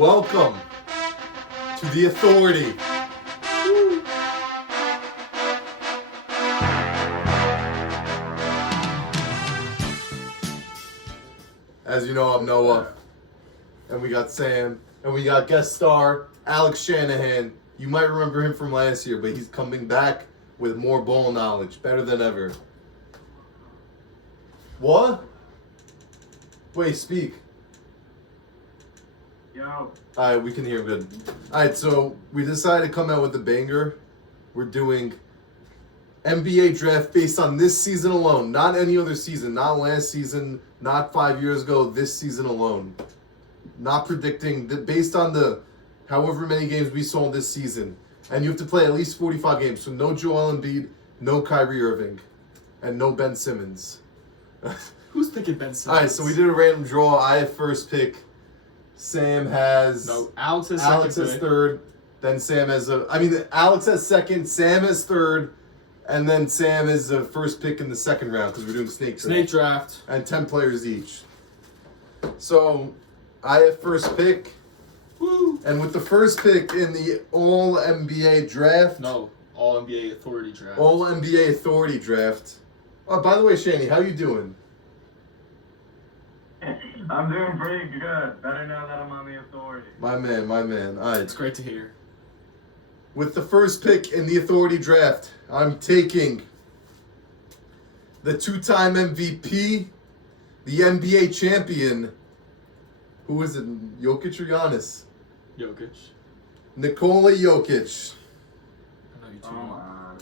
Welcome to the Authority. As you know, I'm Noah, and we got Sam, and we got guest star Alex Shanahan. You might remember him from last year, but he's coming back with more ball knowledge, better than ever. What? Wait, speak. Yo. Alright, we can hear good. Alright, so we decided to come out with a banger. We're doing NBA draft based on this season alone, not any other season, not last season, not 5 years ago, this season alone. Not predicting, based on the however many games we saw this season. And you have to play at least 45 games, so no Joel Embiid, no Kyrie Irving, and no Ben Simmons. Who's picking Ben Simmons? Alright, so we did a random draw. I have first pick. Sam has... No, Alex has second Alex has pick. third. Then Sam has Alex has second, Sam has third, and then Sam is the first pick in the second round because we're doing Snake draft. and 10 players each. So, I have first pick. Woo! And with the first pick in the All-NBA draft... No, All NBA Authority draft. All-NBA Authority draft. Oh, by the way, Shani, how you doing? I'm doing pretty good. Better now that I'm on the Authority. My man. All right. It's great to hear. With the first pick in the Authority draft, I'm taking the two-time MVP, the NBA champion. Who is it? Jokic or Giannis? Jokic. Nikola Jokic. I know you Oh too. my.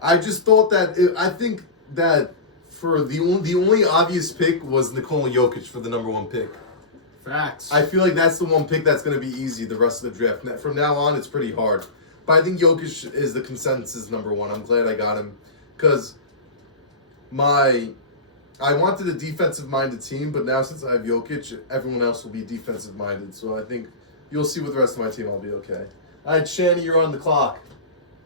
I just thought that I think that for the only obvious pick was Nikola Jokic for the number one pick. Facts. I feel like that's the one pick that's going to be easy the rest of the draft. From now on, it's pretty hard. But I think Jokic is the consensus number one. I'm glad I got him. Because I wanted a defensive-minded team, but now since I have Jokic, everyone else will be defensive-minded. So I think you'll see with the rest of my team I'll be okay. All right, Shani, you're on the clock.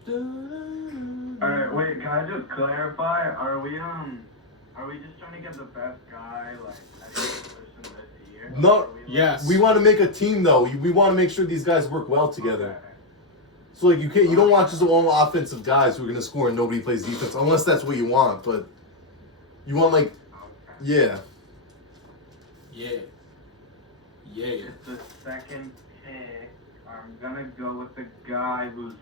Alright, wait, can I just clarify? Are we just trying to get the best guy, like, at each position this year? No. Or are we, like- Yes. We want to make a team, though. We want to make sure these guys work well together. Okay. So like you don't want just all offensive guys who are gonna score and nobody plays defense, unless that's what you want. But you want like, Okay. yeah. Yeah. Yeah. The second pick, I'm gonna go with the guy who's,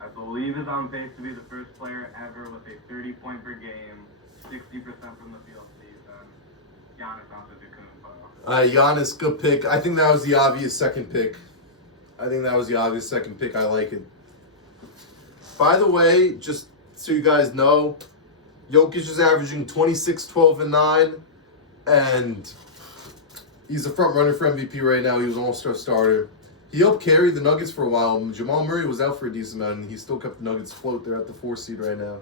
I believe, is on pace to be the first player ever with a 30-point per game, 60% from the field season. Giannis Antetokounmpo. Giannis, good pick. I think that was the obvious second pick. I like it. By the way, just so you guys know, Jokic is averaging 26, 12, and 9, and he's a front runner for MVP right now. He was an all-star starter. He helped carry the Nuggets for a while. Jamal Murray was out for a decent amount, and he still kept the Nuggets afloat. They're at the 4th seed right now.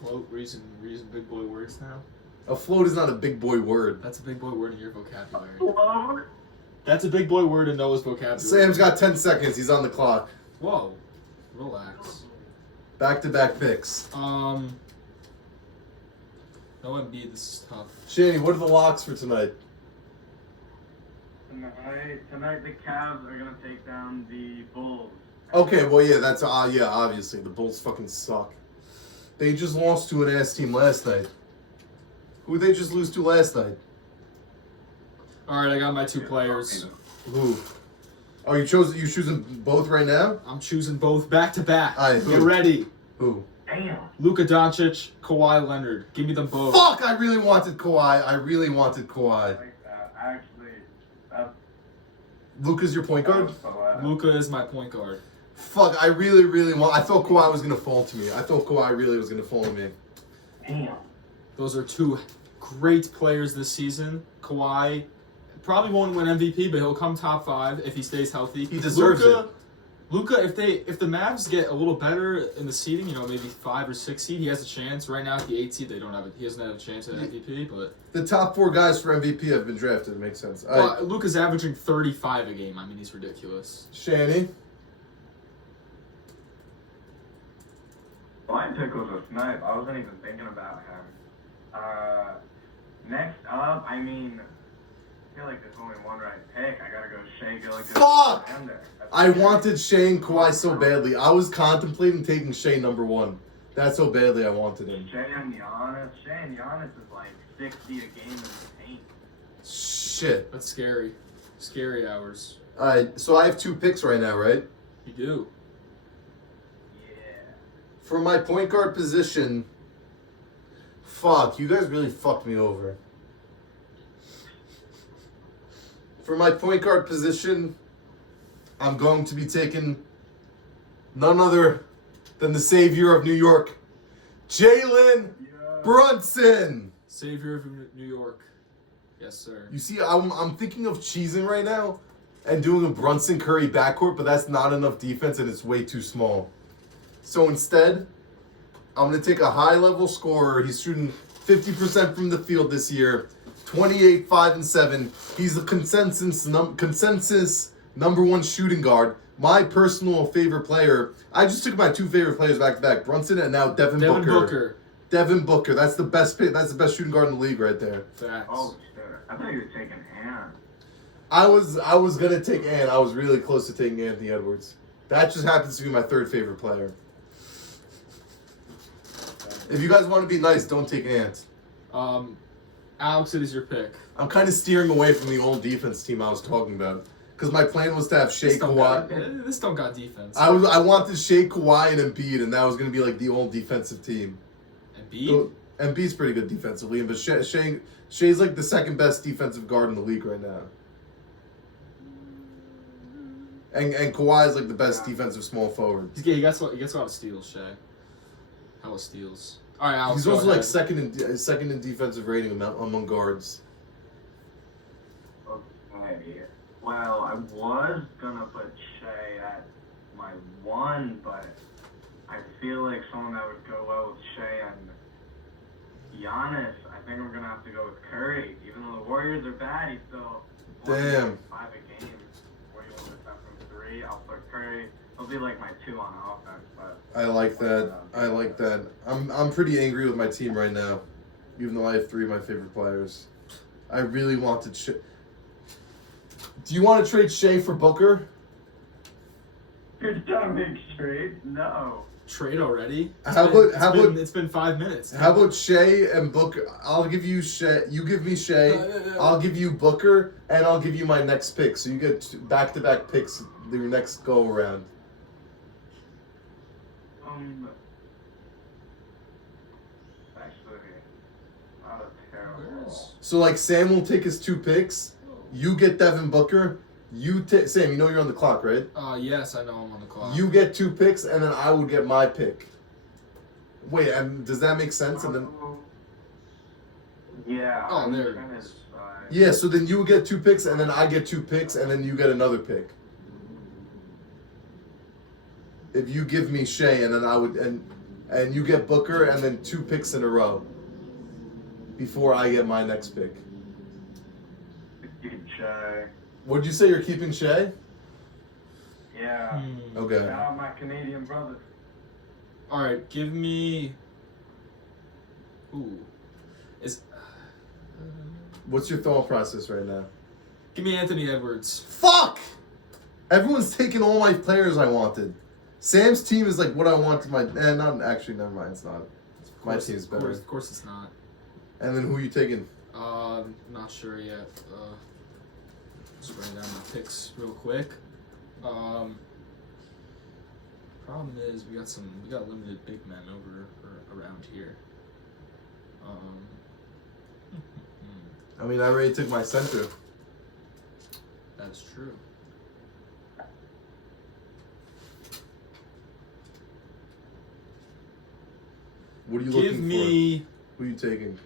Float, reason big boy words now. Afloat is not a big boy word. That's a big boy word in your vocabulary. Hello? That's a big boy word in Noah's vocabulary. Sam's got 10 seconds. He's on the clock. Whoa. Relax. Back-to-back picks. No Embiid, this is tough. Shani, what are the locks for tonight? Tonight the Cavs are gonna take down the Bulls. Okay, well, yeah, that's obviously the Bulls fucking suck. They just lost to an ass team last night. Who did they just lose to last night? Alright, I got my two players. Who? Oh, you choosing both right now? I'm choosing both back to back. Alright, who? Get ready. Who? Damn. Luka Doncic, Kawhi Leonard. Give me them both. Fuck! I really wanted Kawhi. I like that. Actually, that's Luka's your point guard? Luka is my point guard. Fuck! I really want. I thought Kawhi was gonna fall to me. I thought Kawhi really was gonna fall to me. Damn. Those are two great players this season. Kawhi probably won't win MVP, but he'll come top 5 if he stays healthy. He deserves it. Luka, if the Mavs get a little better in the seeding, maybe 5 or 6 seed, he has a chance. Right now at the 8 seed, he doesn't have a chance at MVP, but The top 4 guys for MVP have been drafted. It makes sense. All right, Luka's averaging 35 a game. I mean, he's ridiculous. Shani. My pick was a snipe. I wasn't even thinking about him. Next up, feel like there's only one right pick. I gotta go Shea Gilgeous. Fuck! Alexander. That's I it. wanted Shea and Kawhi so badly. I was contemplating taking Shea number 1. That's how badly I wanted him. Shea and Giannis. Shea and Giannis is like 60 a game in the paint. Shit. That's scary. Scary hours. Alright, so I have 2 picks right now, right? You do. Yeah. For my point guard position, fuck, you guys really fucked me over. For my point guard position, I'm going to be taking none other than the savior of New York, Jalen Yeah. Brunson. Savior of New York. Yes, sir. You see, I'm thinking of cheesing right now and doing a Brunson Curry backcourt, but that's not enough defense and it's way too small. So instead, I'm going to take a high-level scorer. He's shooting 50% from the field this year, 28, 5, and 7. He's the consensus number 1 shooting guard. My personal favorite player. I just took my 2 favorite players back to back, Brunson and now Devin Booker. Devin Booker. That's the best pick. That's the best shooting guard in the league right there. Facts. Oh, shit. I thought you were taking Ant. I was gonna take Ant. I was really close to taking Anthony Edwards. That just happens to be my 3rd favorite player. If you guys want to be nice, don't take Ant. Alex, it is your pick. I'm kind of steering away from the old defense team I was talking about because my plan was to have Shea Kawhi. This don't got defense. I wanted Shea Kawhi and Embiid, and that was gonna be like the old defensive team. Embiid? Embiid's pretty good defensively, but Shea's like the 2nd best defensive guard in the league right now. And Kawhi is like the best defensive small forward. He gets a lot of steals, Shea. Hella steals. All right, Alex. He's go also like ahead. second in defensive rating among guards. Okay. Well, I was gonna put Shea at my 1, but I feel like someone that would go well with Shea and Giannis. I think I'm gonna have to go with Curry. Even though the Warriors are bad, he's still Damn. 5 a game. 41% from 3. I'll put Curry. He'll be like my 2 on offense, but I like that. I like that. I'm pretty angry with my team right now, even though I have 3 of my favorite players. I really wanted Shea. Do you want to trade Shea for Booker? you're done make straight. No. Trade already? It's been 5 minutes. How about Shea and Booker? I'll give you Shea. You give me Shea. Yeah. I'll give you Booker, and I'll give you my next pick. So you get back-to-back picks your next go around. Actually, not a terrible. So like Sam will take his 2 picks. You get Devin Booker. Sam. You know you're on the clock, right? Yes, I know I'm on the clock. You get 2 picks, and then I would get my pick. Wait, and does that make sense? And then Yeah. Oh, I'm there it trying to is. decide. yeah, so then you get 2 picks, and then I get 2 picks, and then you get another pick. If you give me Shea, and then I would and you get Booker, and then 2 picks in a row before I get my next pick. Good Shea. Would you say you're keeping Shea? Yeah. Okay. Shout out my Canadian brothers. All right, give me. Ooh, What's your thought process right now? give me Anthony Edwards. Fuck! Everyone's taking all my players I wanted. Sam's team is like what I wanted my... not actually, never mind, it's not. My team's better. Of course it's not. And then who are you taking? Not sure yet. Just writing down my picks real quick. Problem is we got limited big men around here. I mean, I already took my center. That's true. What are you Give looking me. for? Who are you taking?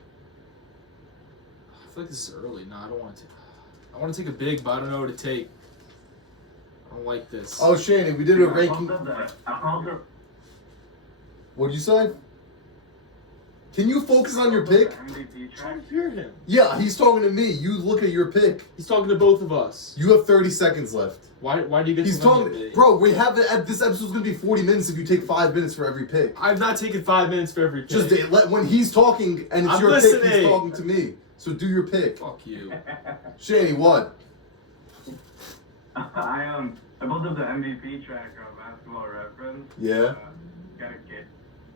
I feel like this is early. No, I don't want to. I want to take a big, but I don't know what to take. I don't like this. Oh, Shannon, we did a ranking... What'd you say? Can you focus on your pick? MVP I track. can't hear him. Yeah, he's talking to me. You look at your pick. He's talking to both of us. You have 30 seconds left. Why do you get He's to limit talking... me? Bro, we have... This episode's going to be 40 minutes if you take 5 minutes for every pick. I've not taken 5 minutes for every pick. Just when he's talking and it's I'm your pick, he's listening. talking to me. So do your pick. Fuck you. Shanny, what? I pulled up the MVP tracker on Basketball Reference. Yeah. Gotta get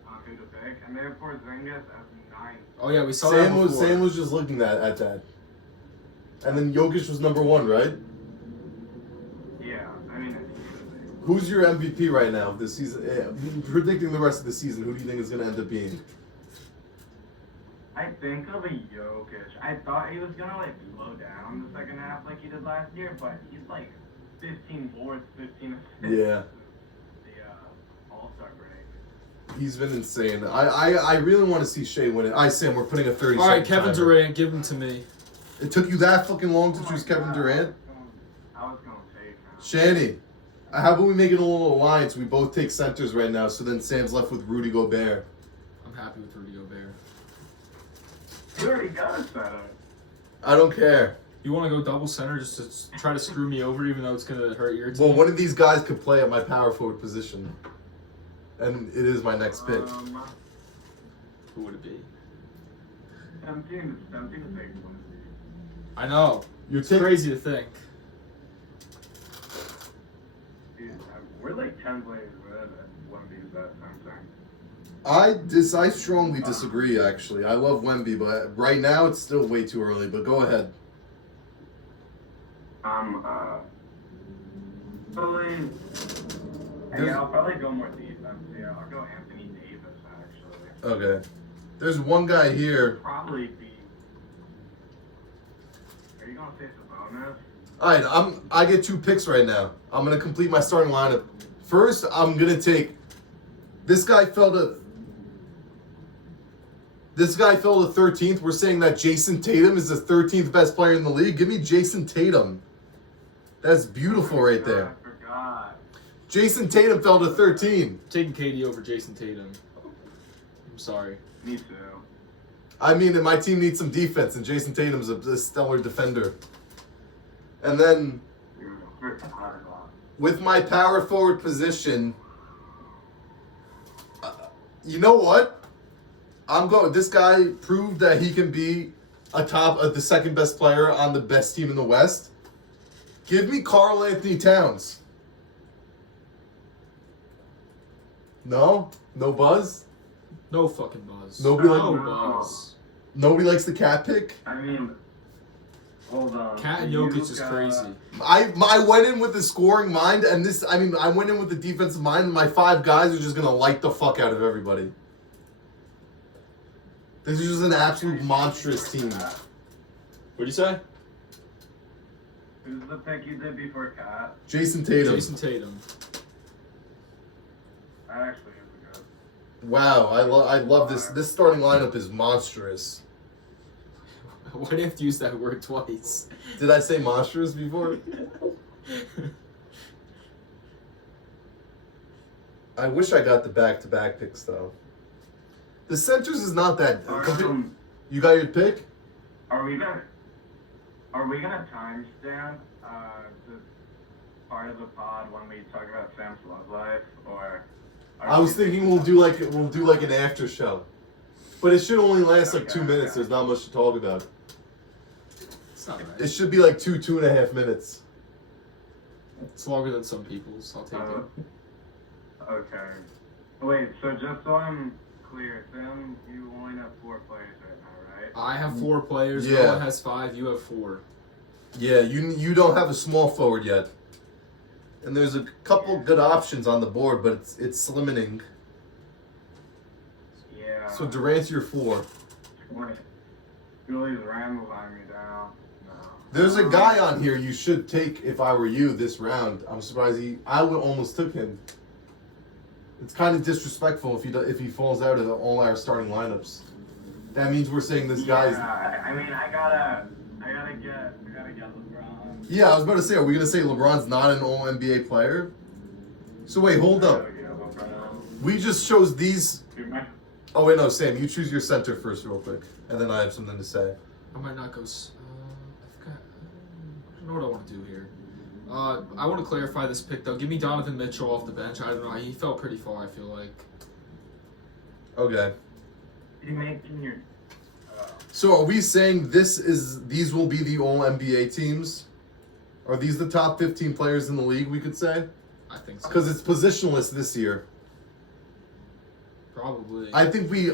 on who to pick, and they have Porzingis as 9. Oh yeah, we saw that before. Sam was just looking at that. And then Jokic was number 1, right? Yeah, I mean, Who's your MVP right now this season? Predicting the rest of the season, who do you think is going to end up being? I think of a Jokic. I thought he was gonna like slow down the second half like he did last year, but he's like 15 boards, 15 assists. Yeah. The All-Star break. He's been insane. I really want to see Shea win it. Sam, we're putting a 30 All right, Kevin timer. Durant, give him to me. It took you that fucking long to Oh choose my Kevin God, Durant? I was gonna take him. Shanny, how about we make it a little alliance? We both take centers right now, so then Sam's left with Rudy Gobert. I'm happy with Rudy Gobert. You already got a center. I don't care. You want to go double center just to try to screw me over, even though it's gonna hurt your team? Well, one of these guys could play at my power forward position. And it is my next pick. Who would it be? 17 to take one. I know. You're It's crazy to think. Dude, we're like 10 players red at 1B that time. I strongly disagree, actually. I love Wemby, but right now it's still way too early. But go ahead. I'll probably go more defense. Yeah, I'll go Anthony Davis, actually. Okay. There's one guy here. Probably be. Are you going to say Sabonis? Alright, I get 2 picks right now. I'm gonna complete my starting lineup. First, I'm gonna take this guy fell to 13th. We're saying that Jason Tatum is the 13th best player in the league. Give me Jason Tatum. That's beautiful right there. I forgot. Jason Tatum fell to 13. Taking KD over Jason Tatum. I'm sorry. Me too. I mean, my team needs some defense, and Jason Tatum's a stellar defender. And then with my power forward position, you know what? I'm going. This guy proved that he can be the second best player on the best team in the West. Give me Karl Anthony Towns. No buzz. No fucking buzz. Nobody no like- buzz. Nobody likes the cat pick. I mean, hold on. Cat and You Jokic is got- crazy. I went in with the scoring mind, and I went in with the defensive mind, and my 5 guys are just gonna light the fuck out of everybody. This is just an absolute monstrous team. What'd you say? Who's the pick you did before Cat? Jason Tatum. Jason Tatum. That actually is a good. Wow, I love this. This starting lineup is monstrous. Why do you have to use that word twice? Did I say monstrous before? I wish I got the back-to-back picks though. The centers is not that. You got your pick? Are we gonna timestamp this part of the pod when we talk about Sam's love life, or? I was thinking we'll do like an after show, but it should only last like 2 minutes. There's not much to talk about. It's not It right. should be like 2.5 minutes. It's longer than some people's. I'll take it. Okay. Wait, so just so I'm clear, Sam, you only have 4 players right now, right? I have 4 players. Yeah. Noah has 5. You have 4. Yeah, you don't have a small forward yet, and there's a couple good options on the board, but it's limiting. Yeah. So Durant's your 4. Wait. Julie's rambling me down. No. There's a guy on here you should take if I were you this round. I'm surprised I would almost took him. It's kind of disrespectful if he falls out of all our starting lineups. That means we're saying this guy's. Yeah, I mean, I gotta get LeBron. Yeah, I was about to say, are we gonna say LeBron's not an All NBA player? So wait, hold I up. gotta get LeBron. We just chose these. Dude, my- Oh wait, no, Sam, you choose your center first, real quick, and then I have something to say. I might not go. I forgot. I don't know what I want to do here. I want to clarify this pick though. Give me Donovan Mitchell off the bench. I don't know. He fell pretty far. I feel like. Okay. You making your. So are we saying these will be the all NBA teams? Are these the top 15 players in the league? We could say I think so. because it's positionless this year. Probably. I think we.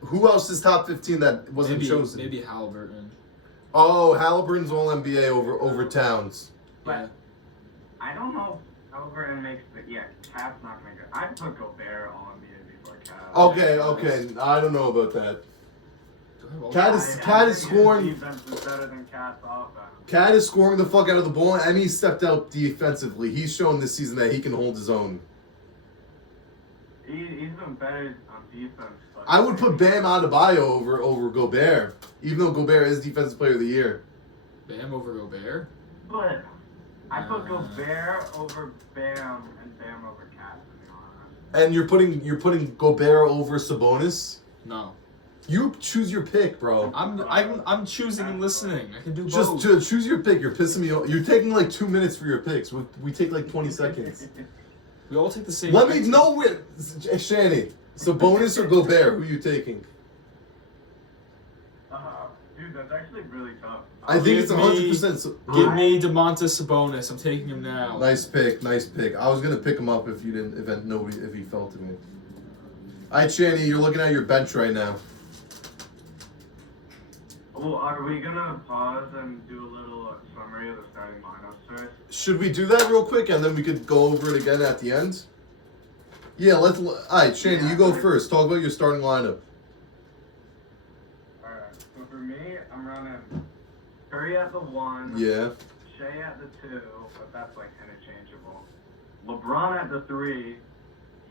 Who else is top 15 that wasn't chosen? Maybe Halliburton. Oh, Halliburton's all NBA over Towns. Yeah. I don't know if Halliburton makes the. Yeah, Cat's not gonna go. I'd put Gobert all NBA before Cat. Okay. I don't know about that. Do I have all- Cat I is think scoring. his defense is better than Cat's offense. Cat is scoring the fuck out of the ball, and he stepped out defensively. He's shown this season that he can hold his own. He's been better on defense. But I would put Bam Adebayo over Gobert, even though Gobert is Defensive Player of the Year. Bam over Gobert? But I put Gobert over Bam and Bam over Cat, to be honest. And you're putting Gobert over Sabonis. No. You choose your pick, bro. I'm choosing and listening. I can do Just both. to choose your pick. You're pissing me off. You're taking like 2 minutes for your picks. We take like 20 seconds. We all take the same. Let me know Shanny. Sabonis or Gobert? Who are you taking? Dude, that's actually really tough. I think it's Give me- 100%. Give me DeMontis Sabonis. I'm taking him now. Nice pick. I was gonna pick him up if you didn't. If he fell to me. All right, Shanny, you're looking at your bench right now. Well, are we gonna pause and do a little summary of the starting lineups first? Should we do that real quick and then we could go over it again at the end? Yeah, let's. All right, Shanny, you go first. Talk about your starting lineup. Alright, so for me, I'm running Curry at the 1, Yeah. Shea at the 2, but that's like interchangeable. LeBron at the 3,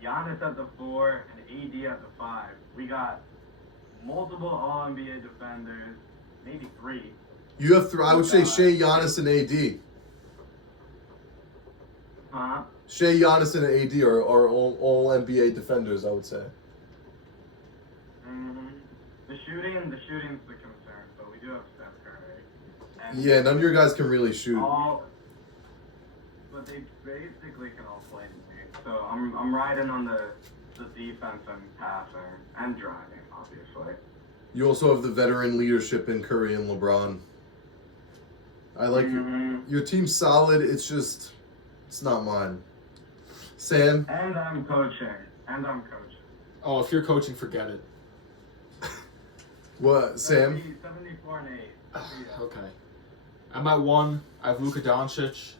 Giannis at the 4, and AD at the 5. We got multiple All-NBA defenders, maybe 3. You have I would say Shea, Giannis, and AD. Huh? Shea, Giannis, and AD are all NBA defenders. I would say. Mm-hmm. The shooting's the concern, but we do have Steph Curry. And Yeah, none of your guys can really shoot. But they basically can all play to me. So I'm riding on the defense and passing and driving, obviously. You also have the veteran leadership in Curry and LeBron. I like your team's solid. It's not mine. Sam. And I'm coaching. Oh, if you're coaching, forget it. What, Sam? 74 and 8. Okay. I'm at 1. I have Luka Doncic.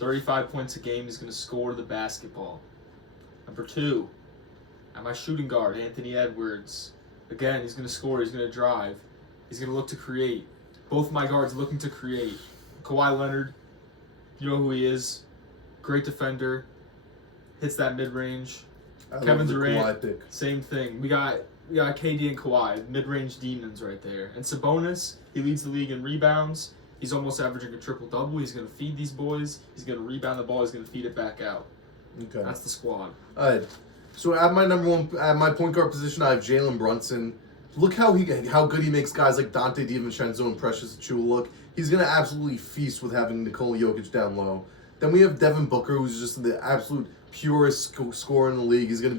35 points a game. He's going to score the basketball. Number 2. At my shooting guard, Anthony Edwards. Again, he's going to score. He's going to drive. He's going to look to create. Both my guards looking to create. Kawhi Leonard. You know who he is. Great defender. Hits that mid-range. Kevin Durant. Pick. Same thing. We got KD and Kawhi, mid-range demons right there. And Sabonis, he leads the league in rebounds. He's almost averaging a triple-double. He's going to feed these boys. He's going to rebound the ball. He's going to feed it back out. Okay. That's the squad. All right. So at my point guard position, I have Jalen Brunson. Look how good he makes guys like Dante DiVincenzo and Precious Achiuwa look. He's gonna absolutely feast with having Nikola Jokic down low. Then we have Devin Booker, who's just the absolute purest scorer in the league. He's gonna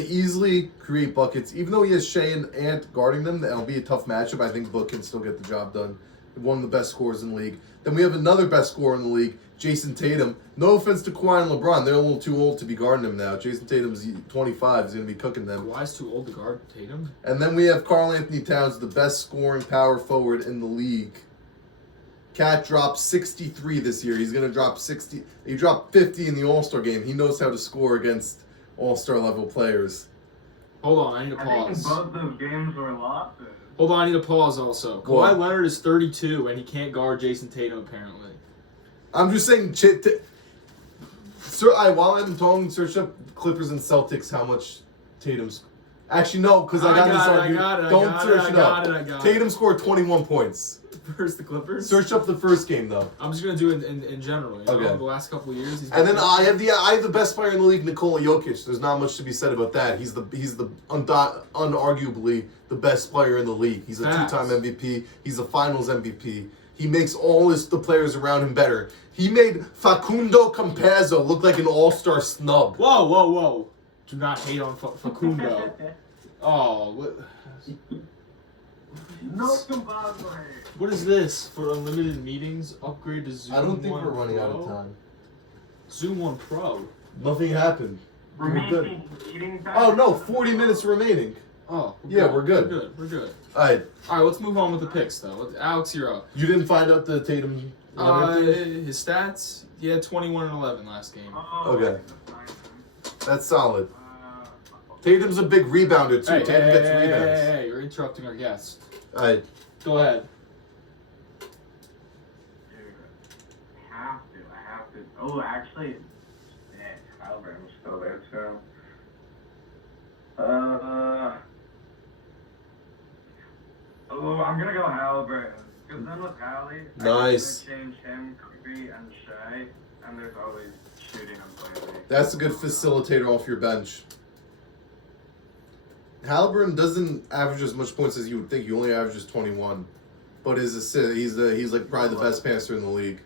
easily create buckets. Even though he has Shea and Ant guarding them, that'll be a tough matchup. I think Book can still get the job done. One of the best scorers in the league. Then we have another best scorer in the league, Jason Tatum. No offense to Kawhi and LeBron, they're a little too old to be guarding him now. Jason Tatum's 25, he's gonna be cooking them. Kawhi's too old to guard Tatum. And then we have Karl Anthony Towns, the best scoring power forward in the league. Cat dropped 63 this year. He's going to drop 60. He dropped 50 in the All-Star game. He knows how to score against All-Star level players. Hold on, I need to I think pause. both those games were losses. Hold on, I need to pause also. What? Kawhi Leonard is 32, and he can't guard Jason Tatum, apparently. I'm just saying, while I'm talking, search up Clippers and Celtics, how much Tatum's... Actually, no, because I got this argument. Don't search it up. Tatum scored 21 points. Versus the Clippers? Search up the first game, though. I'm just going to do it in general. You know? Okay. The last couple of years. And then I have the best player in the league, Nikola Jokic. There's not much to be said about that. He's unarguably the best player in the league. He's a two-time MVP. He's a Finals MVP. He makes all the players around him better. He made Facundo Campazzo look like an all-star snub. Whoa. Do not hate on Facundo. Oh, what? No Zimbabwe. What is this? For unlimited meetings, upgrade to Zoom I don't think 1 we're running out of Pro? time. Zoom 1 Pro. Nothing happened. We're good. Remaining eating time. Oh no, 40 minutes remaining. Oh, Yeah, we're good. We're good. We're good. All right, All right, let's move on with the picks, though. Alex, you're up. you didn't find out the Tatum. His stats, he had 21 and 11 last game. Oh, Okay. that's fine. That's solid. Uh, Tatum's a big rebounder too. Hey, Tatum hey, gets hey, rebounds. hey, you're interrupting our guest. All right, Go ahead. Dude, I have to. Oh, actually, yeah, Halliburton's still there too. Oh, I'm gonna go Halliburton. Because then with Hallie, Nice. I can change him, Creepy, and Shea, and there's always shooting and playing. that's a good facilitator off your bench. Halliburton doesn't average as much points as you would think. He only averages 21, but his assist, he's like probably the best passer in the league.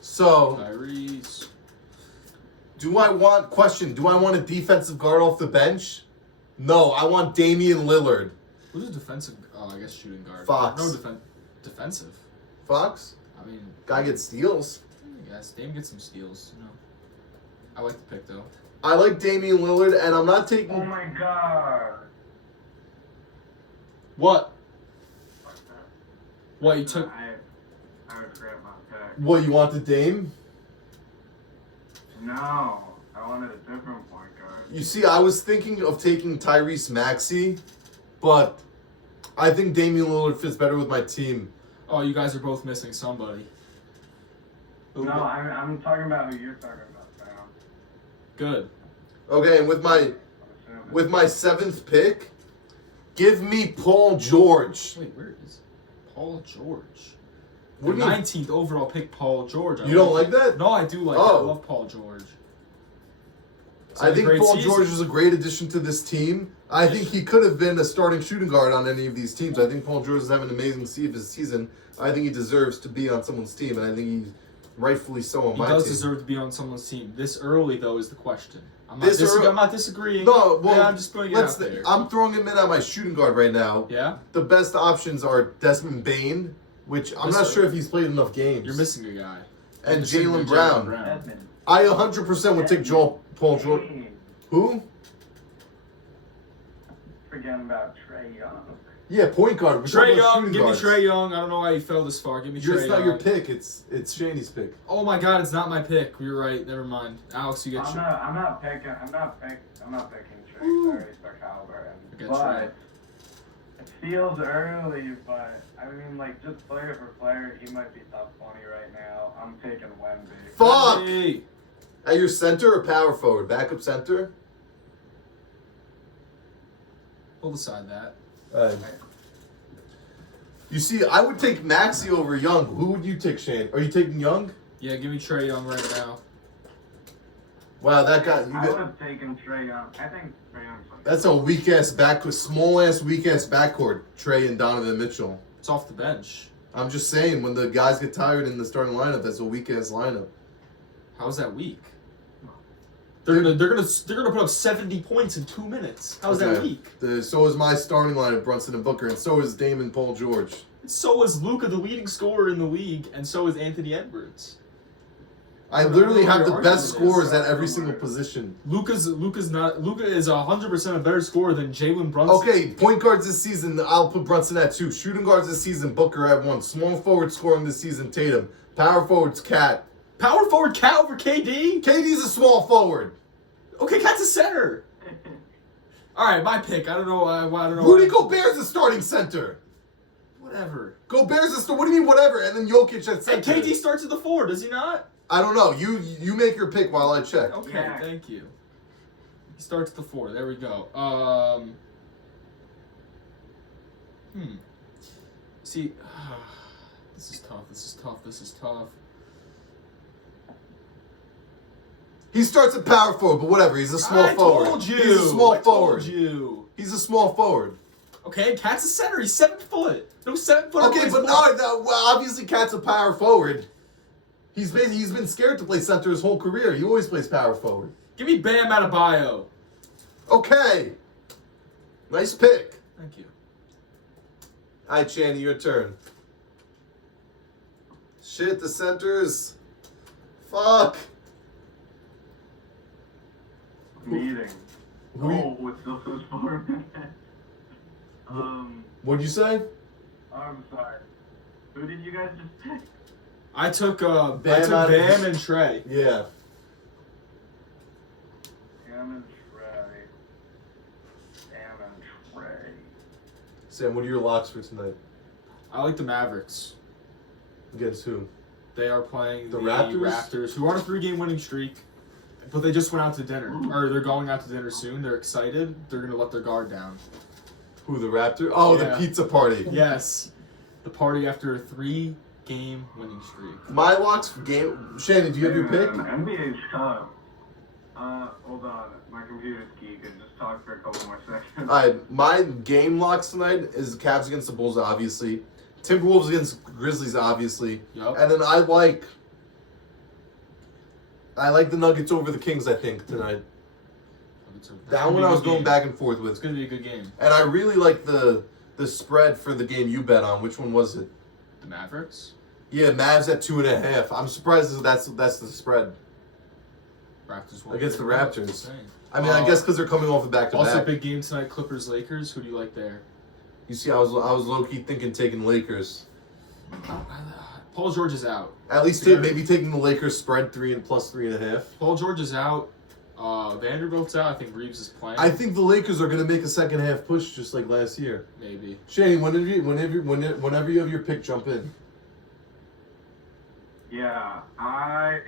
So, Tyrese. do I want a defensive guard off the bench? No, I want Damian Lillard. Who's a defensive? Oh, I guess shooting guard. Fox. No defensive. Fox? I mean, Guy gets steals. yes, Dame gets some steals. You know. I like the pick though. I like Damian Lillard, and I'm not taking. Oh my god. What? Fuck that. What you took? I regret my pick. What, you want the Dame? No, I wanted a different point guard. You see, I was thinking of taking Tyrese Maxey, but I think Damian Lillard fits better with my team. Oh, you guys are both missing somebody. No, I'm talking about who you're talking about, Sam. Good. Okay, and with my I'm assuming. 7th pick, give me Paul George. Wait, where is Paul George? The What do you 19th overall pick, Paul George. I You don't like like that? No, I do like it. Oh. I love Paul George. He's I had a think great Paul season. George is a great addition to this team. I think he could have been a starting shooting guard on any of these teams. I think Paul George is having an amazing season. I think he deserves to be on someone's team, and I think he's rightfully so on He my does team. deserve to be on someone's team. This early, though, is the question. I'm not, This early- I'm not disagreeing. No, well, yeah, I'm just putting it out there. I'm throwing him in on my shooting guard right now. Yeah? The best options are Desmond Bain, which I'm not Listen, sure if he's played enough games. You're missing a guy. And You're missing Jalen Jaylen Brown. Edmund. I 100% would take Paul George. Hey, Who? forgetting about Trey Young. Yeah, point guard. We're Trey talking about Young, shooting give me guards. Trey Young. I don't know why you fell this far. Give me Trey It's not Young. your pick. It's Shanny's pick. Oh my God, it's not my pick. You're right. Never mind. Alex, you get I'm your. not picking Trey. I already took Halliburton. I get But Trey. it feels early, but I mean, like, just player for player, he might be top 20 right now. I'm taking Wemby. Fuck! Hey. At your center or power forward? Backup center? We'll decide that. You see, I would take Maxey over Young. Who would you take, Shane? Are you taking Young? Yeah, give me Trey Young right now. Wow, that guy. I would have taken Trey Young. I think Trey Young's like, That's a weak ass backcourt, small ass, weak ass backcourt. Trey and Donovan Mitchell. It's off the bench. I'm just saying, when the guys get tired in the starting lineup, that's a weak ass lineup. How's that weak? They're gonna put up 70 points in 2 minutes. How's that Okay. weak? So is my starting lineup, Brunson and Booker, and so is Dame and Paul George. So is Luka, the leading scorer in the league, and so is Anthony Edwards. I literally have the Your best argument is- scorers at every single position. Luka is 100% a better scorer than Jalen Brunson. Okay, point guards this season, I'll put Brunson at 2. Shooting guards this season, Booker at 1. Small forward scoring this season, Tatum. Power forwards, Cat. Power forward Cat over KD? KD's a small forward. Okay, Cat's a center. All right, my pick. I don't know. I don't know. Rudy Gobert's a starting center. Whatever. Gobert's a starter. What do you mean whatever? And then Jokic at And center. KD starts at the 4, does he not? I don't know. You make your pick while I check. Okay, Yeah. thank you. He starts at the 4. There we go. See, this is tough. He starts at power forward, but whatever. He's a small forward. I told you. He's a small I forward. told you. He's a small forward. Okay, Cat's a center. He's 7 foot. No 7 foot. Okay, but well, obviously Cat's a power forward. He's been scared to play center his whole career. He always plays power forward. Give me Bam Adebayo. Okay. Nice pick. Thank you. All right, Channy, your turn. Shit, the centers. Fuck. Meeting. Who you- Oh, it's still those 4 minutes. What'd you say? I'm sorry. Who did you guys just pick? I took Bam Bam and Trey. Yeah. Bam and Trey. Bam and Trey. Sam, what are your locks for tonight? I like the Mavericks. Against who? They are playing The the Raptors? Raptors, who are on a 3-game winning streak, but they just went out to dinner, or they're going out to dinner soon. They're excited. They're gonna let their guard down. Who, the Raptor? Oh, Yeah. the pizza party. Yes, the party after a 3-game winning streak. My locks for game. Shannon, do you have your pick? NBA's tough. Hold on. My computer's geek. And just talk for a couple more seconds. Alright, my game locks tonight is the Cavs against the Bulls, obviously. Timberwolves against Grizzlies, obviously. Yup. And then I like the Nuggets over the Kings, I think, tonight. That one I was going back and forth It's with. gonna be a good game. And I really like the spread for the game you bet on. Which one was it? The Mavericks. Yeah, Mavs at 2.5. I'm surprised that's the spread. Raptors Against the Raptors. Dang. I mean, I guess because they're coming off a back to Also, back. big game tonight. Clippers Lakers. Who do you like there? You see, I was low key thinking taking Lakers. Paul George is out. At least maybe taking the Lakers spread 3 and plus 3.5. Paul George is out. Vanderbilt's out. I think Reeves is playing. I think the Lakers are gonna make a second half push just like last year. Maybe. Shane, whenever you have your pick, jump in. Yeah, I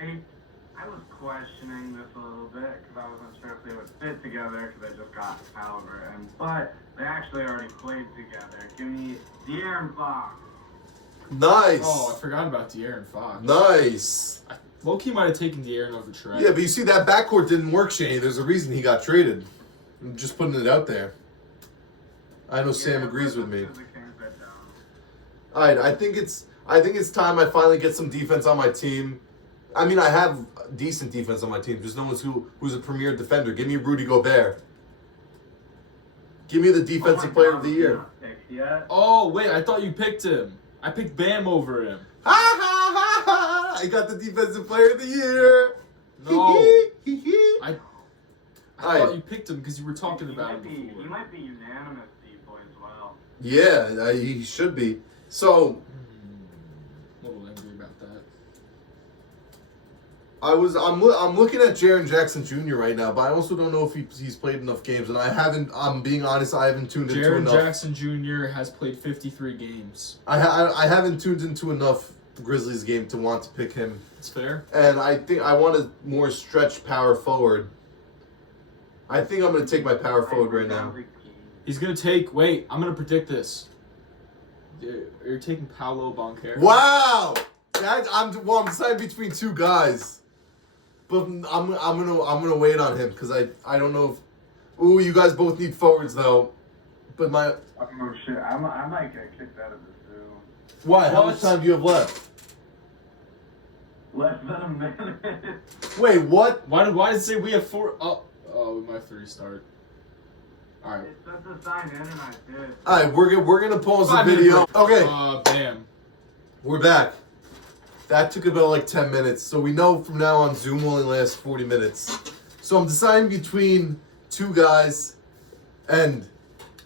was questioning this a little bit because I wasn't sure if they would fit together because they just got Halliburton, but they actually already played together. Give me De'Aaron Fox. Nice. Oh, I forgot about De'Aaron Fox. Nice. Low-key might have taken De'Aaron over Trey. Yeah, but you see that backcourt didn't work, Shane. There's a reason he got traded. I'm just putting it out there. I know Sam agrees with me. The Kings are down. All right, I think it's time I finally get some defense on my team. I mean, I have decent defense on my team. Just no one's who's a premier defender. Give me Rudy Gobert. Give me the defensive player of the year. Yeah. Oh, wait. I thought you picked him. I picked Bam over him. Ha ha ha ha! I got the defensive player of the year. No. I I thought you picked him because you were talking about him He before. might be unanimous D-boy as well. Yeah, he should be. So A little angry about that. I'm looking at Jaren Jackson Jr. right now, but I also don't know if he's played enough games, and I'm being honest, I haven't tuned into Jaren enough. Jackson Jr. has played 53 games. I haven't tuned into enough Grizzlies game to want to pick him, That's fair. and I think I want a more stretched power forward. I think I'm going to take my power forward right now. He's going to take... Wait, I'm going to predict this. You're taking Paolo Banchero. Wow! I'm deciding between two guys, but I'm gonna wait on him because I don't know if. Ooh, you guys both need forwards though, but my. Oh shit! I might get kicked out of this Zoom. Why? How What? much time do you have left? Less than a minute. Wait, what? Why did it say we have 4... Oh, we might have to restart. Alright. It says to sign in and I did. All right, we're gonna pause the 5 minute video. break. Okay, Bam. we're back. That took about like 10 minutes, so we know from now on Zoom only lasts 40 minutes. So I'm deciding between two guys, and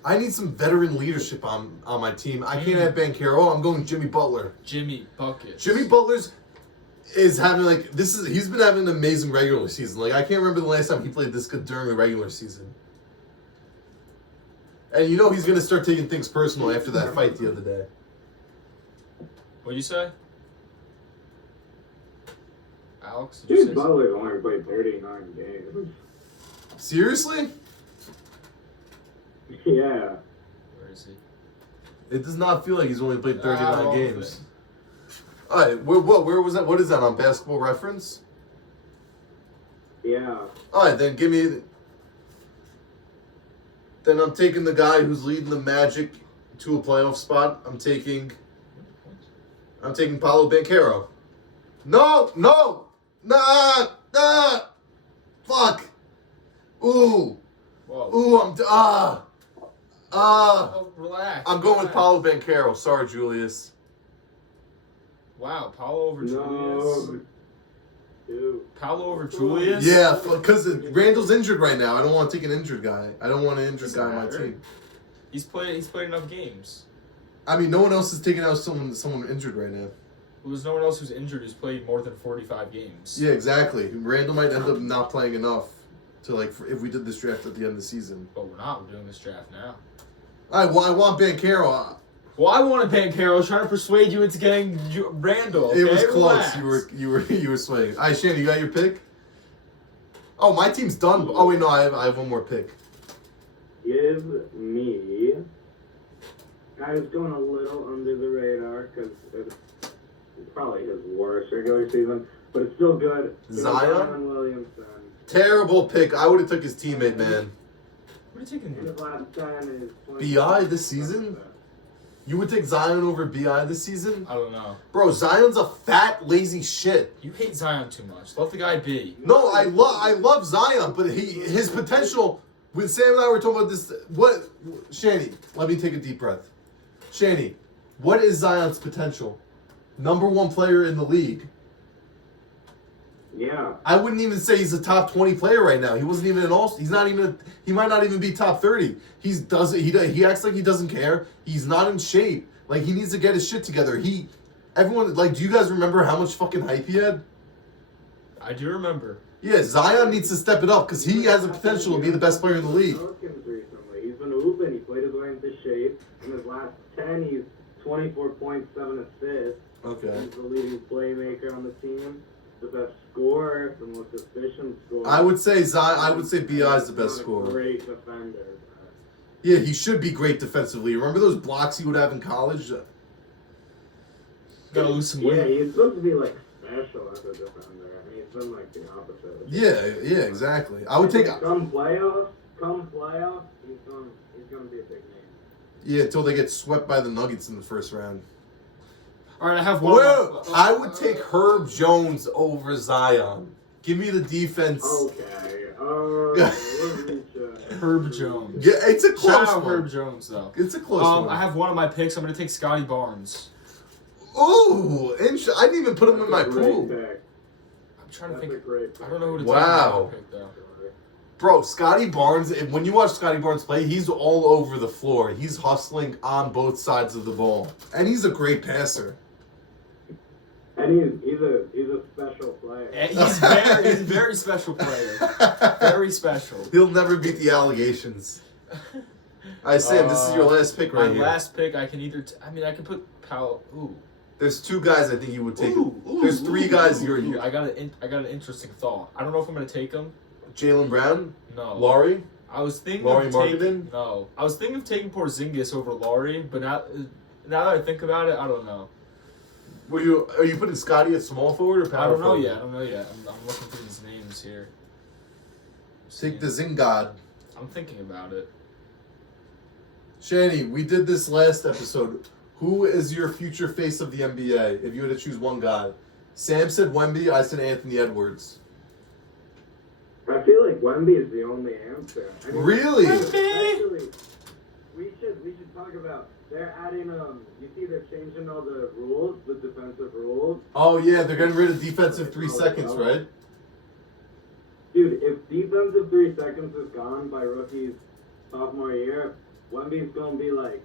I need some veteran leadership on my team. I can't have Banchero. I'm going Jimmy Butler. Jimmy Buckets. Jimmy Butler's is having he's been having an amazing regular season. Like I can't remember the last time he played this good during the regular season. And you know he's gonna start taking things personal after that fight the other day. What'd you say? Alex, did you say Jimmy Butler only played 39 games. Seriously? Yeah. Where is he? It does not feel like he's only played 39 all of games. it. Alright, where was that? What is that on Basketball Reference? Yeah. Alright, then give me. Then I'm taking the guy who's leading the Magic to a playoff spot. I'm taking Paolo Banchero. No! Nah! Fuck! Ooh! Whoa. Ooh! Relax. I'm going with relax. Paulo Banchero. Sorry, Julius. Wow, Paulo over Julius. No. Dude. Paulo over Julius? Yeah, because Randall's injured right now. I don't want to take an injured guy. I don't want an injured guy on my matter. team. He's played enough games. I mean, no one else is taking out someone injured right now. There's no one else who's injured who's played more than 45 games. Yeah, exactly. Randall might end up not playing enough to if we did this draft at the end of the season. But we're not. We're doing this draft now. All right, well, I want Banchero. Well, I wanted Banchero. I was trying to persuade you into getting Randall. Okay? It was close. Relax. You were swaying. All right, Shannon, you got your pick? Oh, my team's done. Oh wait, no, I have one more pick. Give me. I was going a little under the radar because it's probably his worst regular season, but it's still good. Zion Williamson. Terrible pick. I would have took his teammate, man. What are you taking? And his last 10 is BI this season? You would take Zion over Bi this season, I don't know. bro? Zion's a fat, lazy shit. You hate Zion too much. Let the guy be. No, I love Zion, but his potential. When Sam and I were talking about this, Shanny? Let me take a deep breath. Shanny, what is Zion's potential? Number 1 player in the league. Yeah. I wouldn't even say he's a top 20 player right now. He wasn't even an all. He's not even. He might not even be top 30. He acts like he doesn't care. He's not in shape. Like he needs to get his shit together. Everyone, like, do you guys remember how much fucking hype he had? I do remember. Yeah, Zion needs to step it up because he has the potential to be the best player in the league. Pelicans recently. He's been hooping. He played his way into shape. In his last 10, he's 24 points, 7 assists. Okay. He's the leading playmaker on the team, the best scorer, the most efficient scorer. I would say Bi is the best Not a scorer. Great defender. Yeah, he should be great defensively. Remember those blocks he would have in college? Gotta lose some Yeah, weight. he's supposed to be like special as a defender. I mean, he's been like the opposite. Yeah, exactly. I would take. Come playoffs, he's gonna be a big name. Yeah, until they get swept by the Nuggets in the first round. All right, I have one. Well, I would take Herb Jones over Zion. Give me the defense. Okay. Herb Jones. Yeah, it's a Shout close out one. Herb Jones though. It's a close one. I have one of my picks. I'm gonna take Scotty Barnes. Ooh, I didn't even put him in my pool. I'm trying to That's a think. great pick. I don't know who to Wow. take. Pick, though. Bro, Scotty Barnes, when you watch Scotty Barnes play, he's all over the floor. He's hustling on both sides of the ball. And he's a great passer. And he's a special player. He's a very special player. Very special. He'll never beat the allegations. I Sam, this is your last pick right My here. last pick, I can either. I can put Powell. Ooh. There's 2 guys I think you would take. Ooh, There's 3 guys ooh, you're. I got an interesting thought. I don't know if I'm gonna take him. Jalen Brown, No. Laurie. I was thinking Lauri of taking. Markkanen? No. I was thinking of taking Porzingis over Laurie, but now that I think about it, I don't know. Are you putting Scotty at small forward or power I don't know forward? yet. I'm looking through these names here. Take the Zingod. I'm thinking about it. Shanny, we did this last episode. Who is your future face of the NBA if you had to choose one guy? Sam said Wemby, I said Anthony Edwards. I feel like Wemby is the only answer. I mean, Really? Actually, we should talk about. They're adding You see, they're changing all the rules, the defensive rules. Oh yeah, they're getting rid of defensive 3 seconds, right? Dude, if defensive 3 seconds is gone by rookie's sophomore year, Wemby's gonna be like,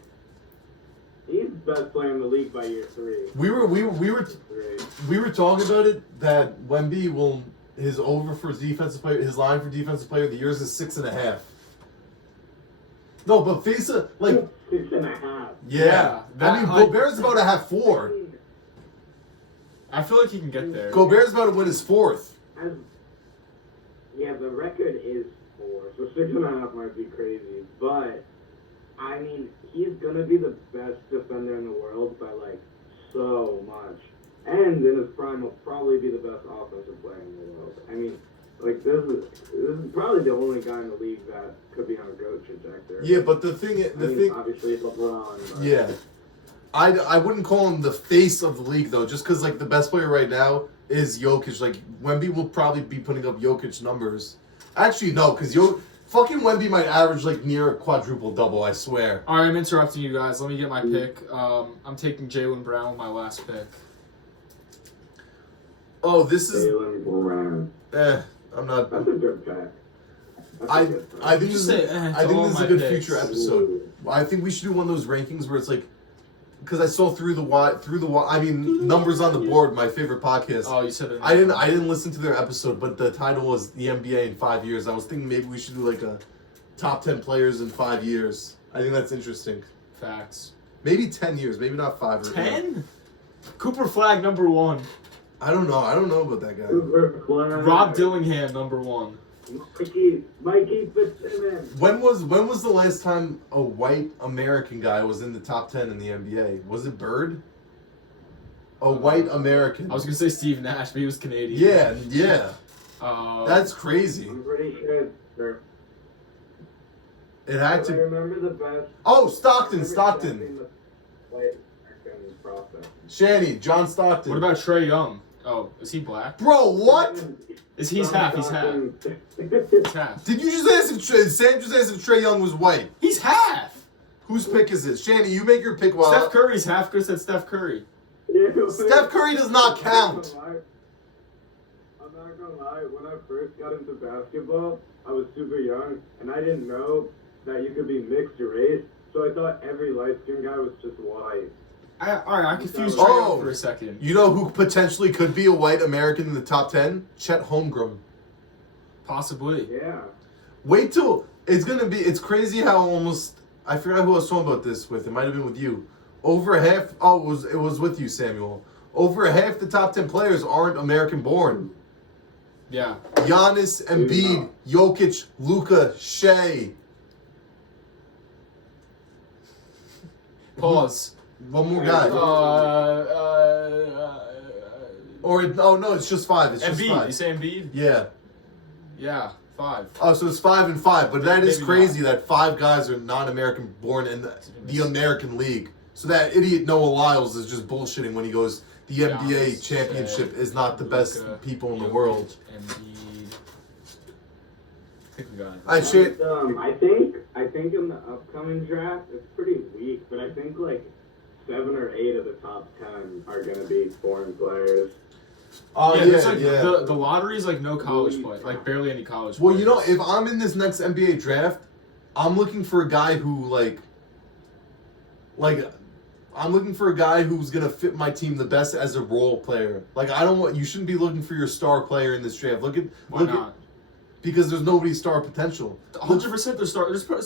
he's the best player in the league by year 3. We were Three. talking about it that Wemby his over for defensive player, his line for defensive player of the year is 6.5. No, but face it like 6.5. yeah. I mean, Gobert's about to have 4. I feel like he can get there. Gobert's about to win his 4th. Yeah, the record is 4, so 6.5 might be crazy. But, I mean, he's going to be the best defender in the world by, like, so much. And in his prime, will probably be the best offensive player in the world. I mean, like, this is probably the only guy in the league that could be on a GOAT trajectory. Yeah, but the thing, obviously it's LeBron. But yeah, I wouldn't call him the face of the league though, just because like the best player right now is Jokic. Like Wemby will probably be putting up Jokic numbers. Actually, no, because Fucking Wemby might average like near a quadruple double. I swear. All right, I'm interrupting you guys. Let me get my pick. I'm taking Jaylen Brown with my last pick. Oh, this is. Jaylen Brown. I'm not. That's a good pick. That's a I good pick. I think Just this is. say, I think all this is my a good picks. future episode. I think we should do one of those rankings where it's like, because I saw through the I mean, Numbers on the Board, my favorite podcast. Oh, you said it. I didn't listen to their episode, but the title was the NBA in 5 years. I was thinking maybe we should do like a top 10 players in 5 years. I think that's interesting. Facts. Maybe 10 years, maybe not 5 or 10? Cooper Flag number 1. I don't know. I don't know about that guy. Cooper Flag. Rob Dillingham number 1. Mikey Fitzsimmons. When was the last time a white American guy was in the top 10 in the NBA? Was it Bird? A white American. I was gonna say Steve Nash, but he was Canadian. Yeah. That's crazy. I'm pretty sure. It had I to. remember the best. Oh, Stockton. White American prospect. Shanny, John Stockton. What about Trey Young? Oh, is he black? Bro, what? He's half. He's half. He's half. Did you just ask if Sam just asked if Trey Young was white? He's half. Whose pick is it? Shanny, you make your pick while Steph Curry's half. Chris said Steph Curry. Steph Curry does not count. I'm not gonna lie, when I first got into basketball, I was super young, and I didn't know that you could be mixed race, so I thought every light-skinned guy was just white. I confused Trey Young for a second. You know who potentially could be a white American in the top 10? Chet Holmgren. Possibly. Yeah. Wait till it's crazy how almost I forgot who I was talking about this with. It might have been with you. Over half. Oh, it was with you, Samuel. Over half the top 10 players aren't American born. Yeah. Giannis, Embiid, Jokic, Luka, Shea. Pause. One more guy. No, it's just 5. It's just Embiid. 5. You say Embiid? Yeah. Yeah. 5. Oh, so it's 5 and 5, but that is Maybe crazy that 5 guys are non-American born in the American League. So that idiot Noah Lyles is just bullshitting when he goes, the NBA Giannis, championship Shea, is not the best Luka, people in the Jokic, world. Embiid. I think we got it. I shit. I think in the upcoming draft, it's pretty weak, but I think like 7 or 8 of the top 10 are gonna be foreign players. Oh there's like the lottery is like no college play, like barely any college. Well, you know, players. if I'm in this next NBA draft, I'm looking for a guy who I'm looking for a guy who's gonna fit my team the best as a role player. Like you shouldn't be looking for your star player in this draft. Why not? Because there's nobody's star potential. 100% there's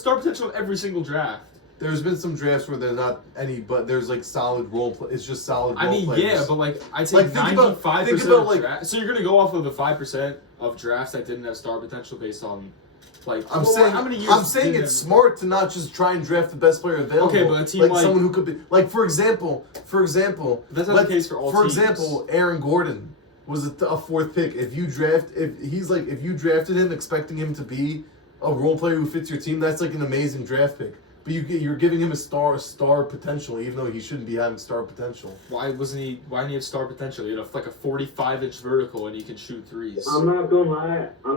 star potential in every single draft. There's been some drafts where there's not any, but there's like solid role play. It's just solid role players. Yeah, but like I'd say Like, think about- 95% think about, of like- drafts. So you're gonna go off of the 5% of drafts that didn't have star potential based on like I'm well, saying how many years I'm saying did it's them- smart to not just try and draft the best player available. Okay, but a team like like- someone who could be like for example, That's not the case for all teams. example, Aaron Gordon was a 4th pick. If you drafted him expecting him to be a role player who fits your team, that's like an amazing draft pick. But you're giving him a star potential, even though he shouldn't be having star potential. Why didn't he have star potential? He had like a 45-inch vertical and he can shoot threes. I'm not gonna lie. I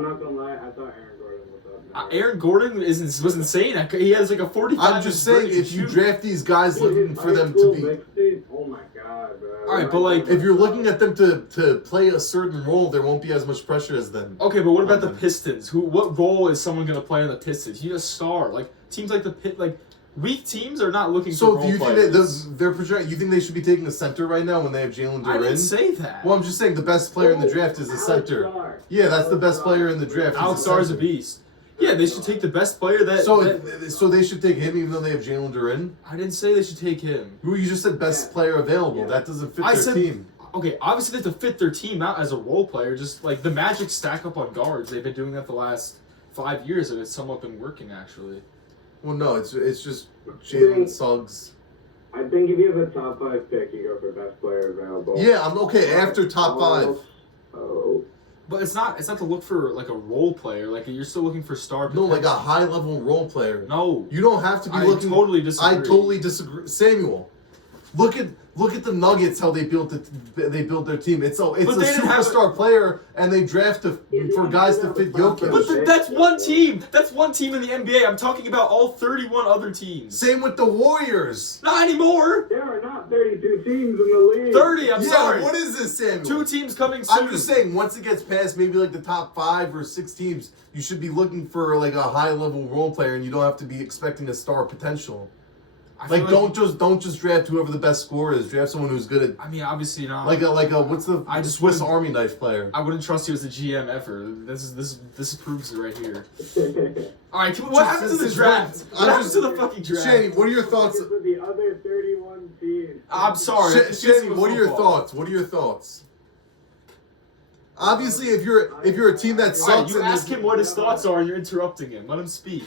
thought Aaron Gordon was up there. Aaron Gordon was insane. He has like a 45. I'm just saying, if you draft these guys looking for them to be, Mixtape? Oh my god, bro. All right, but, like, if you're looking at them to play a certain role, there won't be as much pressure as them. Okay, but what about the Pistons? What role is someone gonna play on the Pistons? You need a star. Like teams like weak teams are not looking for So role do you think players. they're projecting? You think they should be taking a center right now when they have Jalen Duren? I didn't say that. Well, I'm just saying the best player in the draft is a center. Yeah, that's the best player in the draft. Alex He's Starr is a center. beast. Yeah, they should take the best player that. So they should take him even though they have Jalen Duren. I didn't say they should take him. Who you just said best player available? Yeah. That doesn't fit I their said- team. Okay, obviously they have to fit their team out as a role player. Just like the Magic stack up on guards, they've been doing that the last 5 years, and it's somewhat been working actually. Well, no, it's just Jalen Suggs. I think if you have a top 5 pick, you go for best player available. Yeah, I'm okay after top 5. Oh. But it's not to look for like a role player. Like you're still looking for star. No, like a potential. high level role player. No, You don't have to be I looking. totally disagree. I totally disagree, Samuel. Look at the Nuggets, how they built their team. It's a But they didn't have superstar player, and they draft for guys to fit Jokic. But that's one team. That's one team in the NBA. I'm talking about all 31 other teams. Same with the Warriors. Not anymore. There are not 32 teams in the league. 30. I'm Yeah, sorry. what is this, Samuel? 2 teams coming soon. I'm just saying, once it gets past maybe like the top 5 or 6 teams, you should be looking for like a high level role player, and you don't have to be expecting a star potential. I feel Like don't just draft whoever the best scorer is. Draft someone who's good at I mean, obviously not. like a what's the I just Swiss wouldn't- Army knife player. I wouldn't trust you as a GM ever. This proves it right here. All right, what happened to the draft? What happened to the fucking draft? Shani, what are your thoughts? Look at the other 31 teams. I'm sorry. it's Shani, what are your football. thoughts? What are your thoughts? Obviously, if you're a team that All right, sucks, you and ask there's- him what his thoughts are, and you're interrupting him. Let him speak.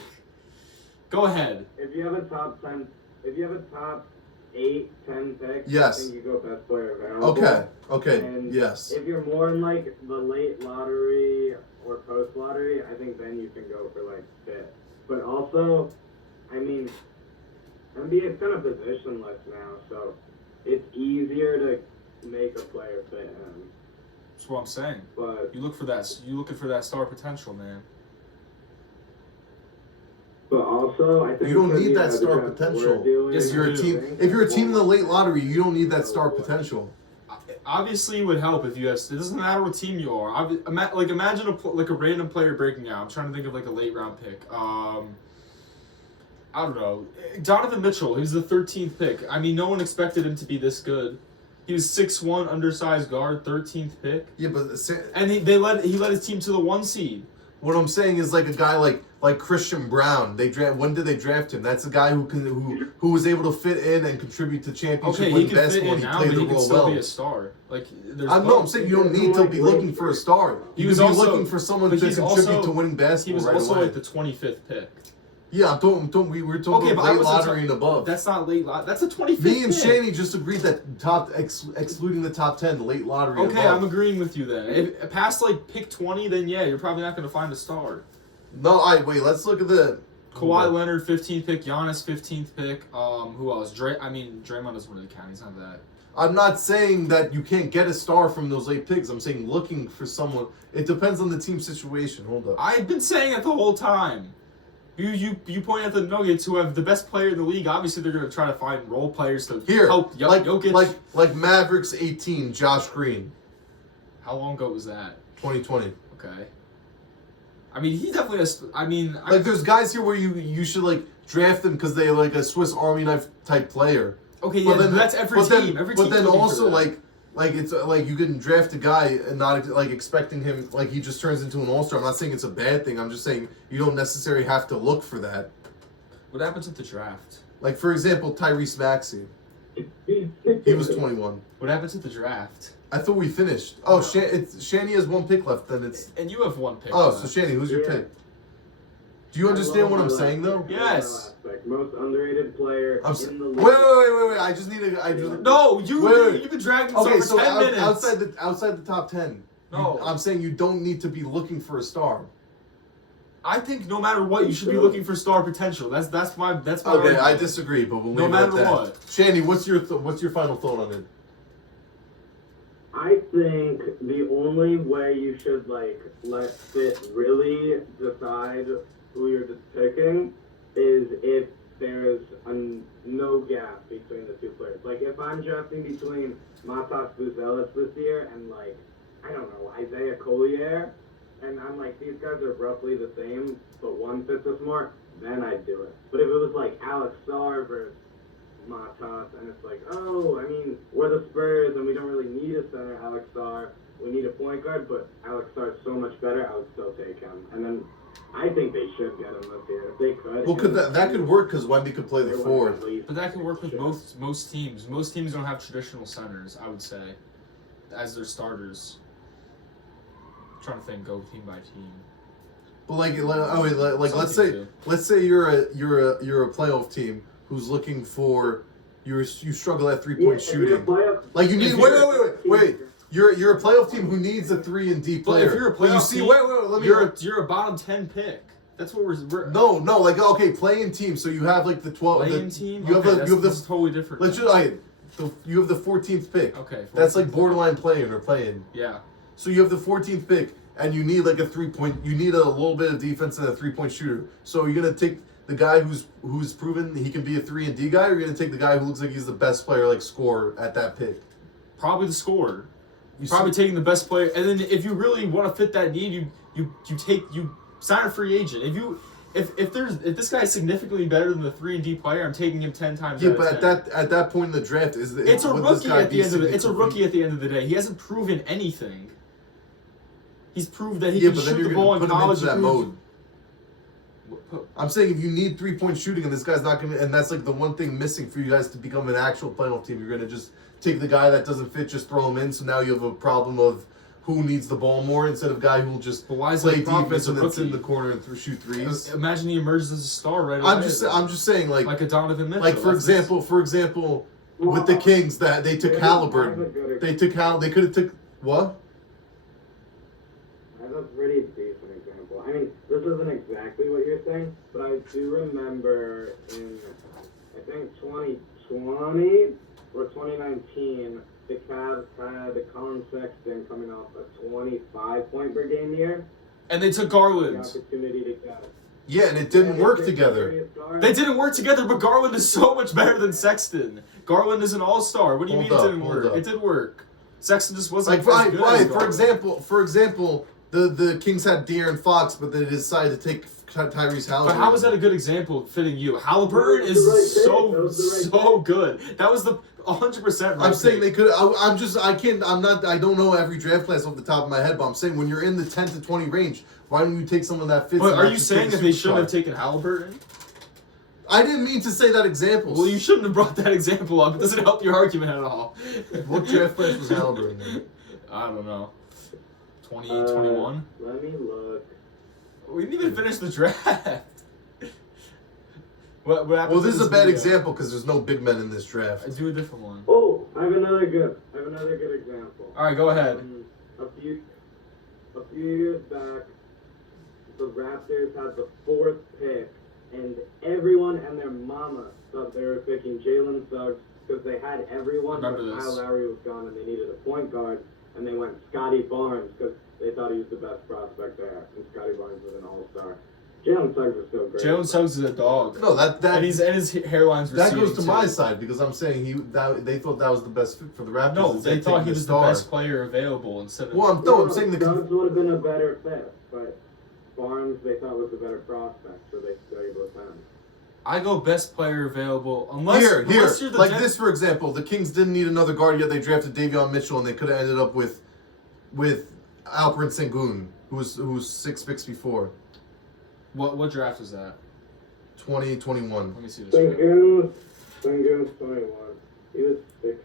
Go ahead. If you have a top 10, if you have a top 8, 10 pick, Yes. I think you go best player available. Okay, And yes. if you're more in like the late lottery or post lottery, I think then you can go for like fit. But also, I mean, NBA is kind of positionless now, so it's easier to make a player fit him. That's what I'm saying. But You look for that. You looking for that star potential, man. also, I think You don't for need the that star draft potential. we're doing, Yes, If you're a you do. team, if you're a team in the late lottery, you don't need that star potential. Obviously, it would help if you have. It doesn't matter what team you are. Imagine a random player breaking out. I'm trying to think of like a late round pick. I don't know. Donovan Mitchell. He was the 13th pick. I mean, no one expected him to be this good. He was 6'1", undersized guard, 13th pick, Yeah, but and he led his team to the 1 seed. what I'm saying is like a guy like Christian Brown. When did they draft him? That's a guy who was able to fit in and contribute to championship Okay, he winning can fit basketball. in He now, played but the he can role still well. be a star. Like, there's I'm both. saying you don't need to be looking for a star. He You was could be also- looking for someone but to he's contribute also- to winning He basketball was right also away. like the 25th pick. Yeah, we were talking Okay, but I late wasn't lottery and above. That's not late lot. That's a 25th Me and pick. Shani just agreed that excluding the top 10, late lottery. Okay, above. I'm agreeing with you then. If past like pick 20, then yeah, you're probably not going to find a star. No, wait. Let's look at the Kawhi Leonard 15th pick, Giannis 15th pick. Who else? Draymond doesn't really count. He's not that. I'm not saying that you can't get a star from those late picks. I'm saying looking for someone. It depends on the team situation. Hold up. I've been saying it the whole time. You point at the Nuggets, who have the best player in the league. Obviously, they're going to try to find role players to Here, help Jokic. like Mavericks 18, Josh Green, How long ago was that? 2020. Okay. I mean, he definitely has. I mean, Like there's guys here where you should like draft them because they're like a Swiss Army knife type player. okay, yeah, but that's every team. Every But team's then looking for also that. like it's like you can draft a guy and not like expecting him like he just turns into an all-star. I'm not saying it's a bad thing. I'm just saying you don't necessarily have to look for that. What happens at the draft? Like for example, Tyrese Maxey. He was 21. What happens at the draft? I thought we finished. Oh, Shani has 1 pick left. Then it's And you have 1 pick. oh. left. So Shani, who's your Yeah. pick? Do you understand what I'm saying though? Yes. Most underrated player I'm in the wait, league. wait. I just need to. I just. No, Wait. you've been dragging this Okay, on for so 10 minutes. outside the top 10. No. I'm saying you don't need to be looking for a star. I think no matter what, you should be looking for star potential. That's my Okay, argument. I disagree, but we'll No leave it at matter that. what. Shani, what's your final thought on it? I think the only way you should like let fit really decide who you're just picking is if there's no gap between the two players. Like if I'm drafting between Matas Buzelis this year and like I don't know Isaiah Collier, and I'm like these guys are roughly the same, but one fits us more, then I'd do it. But if it was like Alex Sarr versus Matas, and it's like, oh, I mean, we're the Spurs, and we don't really need a center, Alex Sarr. We need a point guard, but Alex Sarr is so much better, I would still take him. And then I think they should get him this year if they could. Well, that could work because Wemby could play the They would forward. at least- But that can work with most teams. Most teams don't have traditional centers, I would say, as their starters. I'm trying to think, go team by team. But like Some let's teams do. say you're a playoff team who's looking for you struggle at 3-point Yeah, if you're a shooting. playoff- Like you need If wait. You're a playoff team who needs a 3 and D But player. if you're a But you playoff see, team, wait, let me. You're a bottom 10 pick. That's what we're No, like okay, playing team. So you have like the 12. playing team. You have Okay, you have that's the. totally different. Let's just You have the 14th pick. Okay. That's 14th. like borderline playing or playing. Yeah. So you have the 14th pick, and you need like a 3-point. You need a little bit of defense and a 3-point shooter. So you're gonna take the guy who's proven he can be a 3-and-D guy, or you're gonna take the guy who looks like he's the best player, like scorer at that pick. Probably the scorer. You Probably see- taking the best player, and then if you really want to fit that need, you sign a free agent. If this guy is significantly better than the 3-and-D player, I'm taking him 10 times. Yeah, out of but 10. at that point in the draft, It's a would this rookie guy at be the end of it. It's a significantly- rookie at the end of the day. He hasn't proven anything. He's proved that he Yeah, can but then shoot you're the ball gonna in put him college. into that He proved- mode. I'm saying if you need 3-point shooting and this guy's not gonna, and that's like the one thing missing for you guys to become an actual playoff team, you're gonna just take the guy that doesn't fit, just throw him in. So now you have a problem of who needs the ball more instead of guy who will just But why is play that a problem? defense It's a and then sit in rookie. the corner and shoot threes. Imagine he emerges as a star right away. I'm just saying like a Donovan Mitchell. like for example, with the Kings that they took Halliburton, they could have took what? That's a pretty decent example. I mean, this isn't exactly what you're saying, but I do remember in, I think 2020 or 2019, the Cavs had Colin Sexton coming off a 25-point per game year. And they took The Garland. opportunity to get it. Yeah, and it didn't Yeah, work they together. took Garland. They didn't work together, but Garland is so much better than Sexton. Garland is an all-star. What do you Hold mean up, it didn't hold work? up. It did work. Sexton just wasn't Like as good right, as for Garland. example, the Kings had De'Aaron Fox, but they decided to take Tyrese Halliburton. But how is that a good example fitting you? Halliburton That was the right is pick. so That was the right so pick. good. That was the 100% right I'm saying they pick. could. I don't know every draft class off the top of my head, but I'm saying when you're in the 10 to 20 range, why don't you take someone that fits? But and are not you just saying take a that they shouldn't have superstar? taken Halliburton? I didn't mean to say that example. Well, you shouldn't have brought that example up. It doesn't help your argument at all. What draft class was Halliburton in? I don't know. 20, Uh, 21? Let me look. We didn't even finish the draft. What happened Well, to this is a bad video? example because there's no big men in this draft. Do a different one. Oh, I have another good example. All right, go ahead. A few years back, the Raptors had the 4th pick, and everyone and their mama thought they were picking Jalen Suggs because they had everyone, but Remember this. Kyle Lowry was gone, and they needed a point guard, and they went Scotty Barnes because they thought he was the best prospect there, and Scotty Barnes was an all-star. Jalen Suggs was still great. Jalen Suggs is a dog. No, that And his hairline's that receding goes to too. my side because I'm saying they thought that was the best fit for the Raptors. No, instead they of thought taking he a was the star. best player available instead of. Well, I'm saying Suggs would have been a better fit, but Barnes they thought was a better prospect, so they stayed with him. I go best player available unless Here, unless you're the like 10th this for example, the Kings didn't need another guard yet. They drafted Davion Mitchell, and they could have ended up with Alperen Sengun, who was 6 picks before What draft was that? 2021. Let me see this. draft. Sengun's 21. He was 16.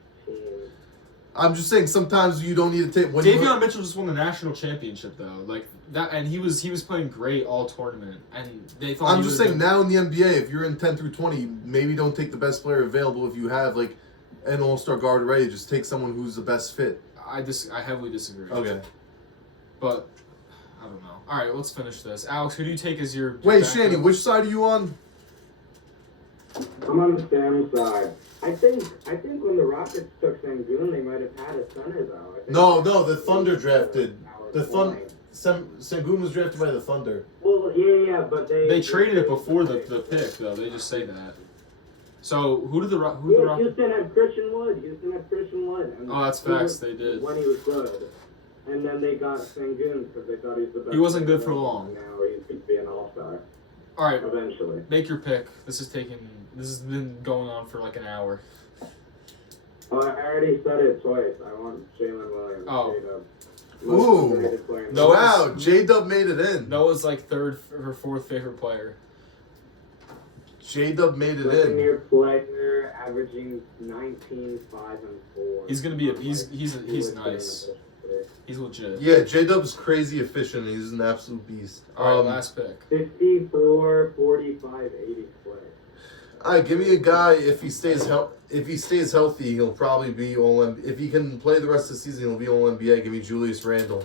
I'm just saying sometimes you don't need to take. When Davion Mitchell just won the national championship though, like that, and he was playing great all tournament, and they thought. I'm he just would've saying been- now in the NBA, if you're in 10 through 20, maybe don't take the best player available. If you have like an all-star guard already, just take someone who's the best fit. I heavily disagree. Okay. But I don't know. All right, let's finish this. Alex, who do you take as your? Wait, backup? Shani, which side are you on? I'm on Sam's side. I think when the Rockets took Sengun, they might have had a center though. I think No, the Thunder drafted. The Thunder. Sengun was drafted by the Thunder. Well, yeah, but They traded it before the pick though. They just say that. So who did the Rockets? Houston had Christian Wood. And Oh, that's facts. They did. when he was good. And then they got Sengun because they thought he was the best. He wasn't good for player. long. And now he's going to be an all-star All right, eventually. make your pick. This has been going on for like an hour. I already said it twice. I want Jalen Williams. Oh. J-Dub. Ooh. Most underrated player in the No, league. Wow, J-Dub made it in. Noah's like third or fourth favorite player. J-Dub made it in. Second-year player, averaging 19, 5, and 4. He's gonna be he's He was nice. beneficial. He's legit. Yeah, J-Dub's crazy efficient. He's an absolute beast. All right, last pick. 54, 45, 80 split. All right, give me a guy. If he stays healthy, he'll probably be all. If he can play the rest of the season, he'll be all NBA. Give me Julius Randle.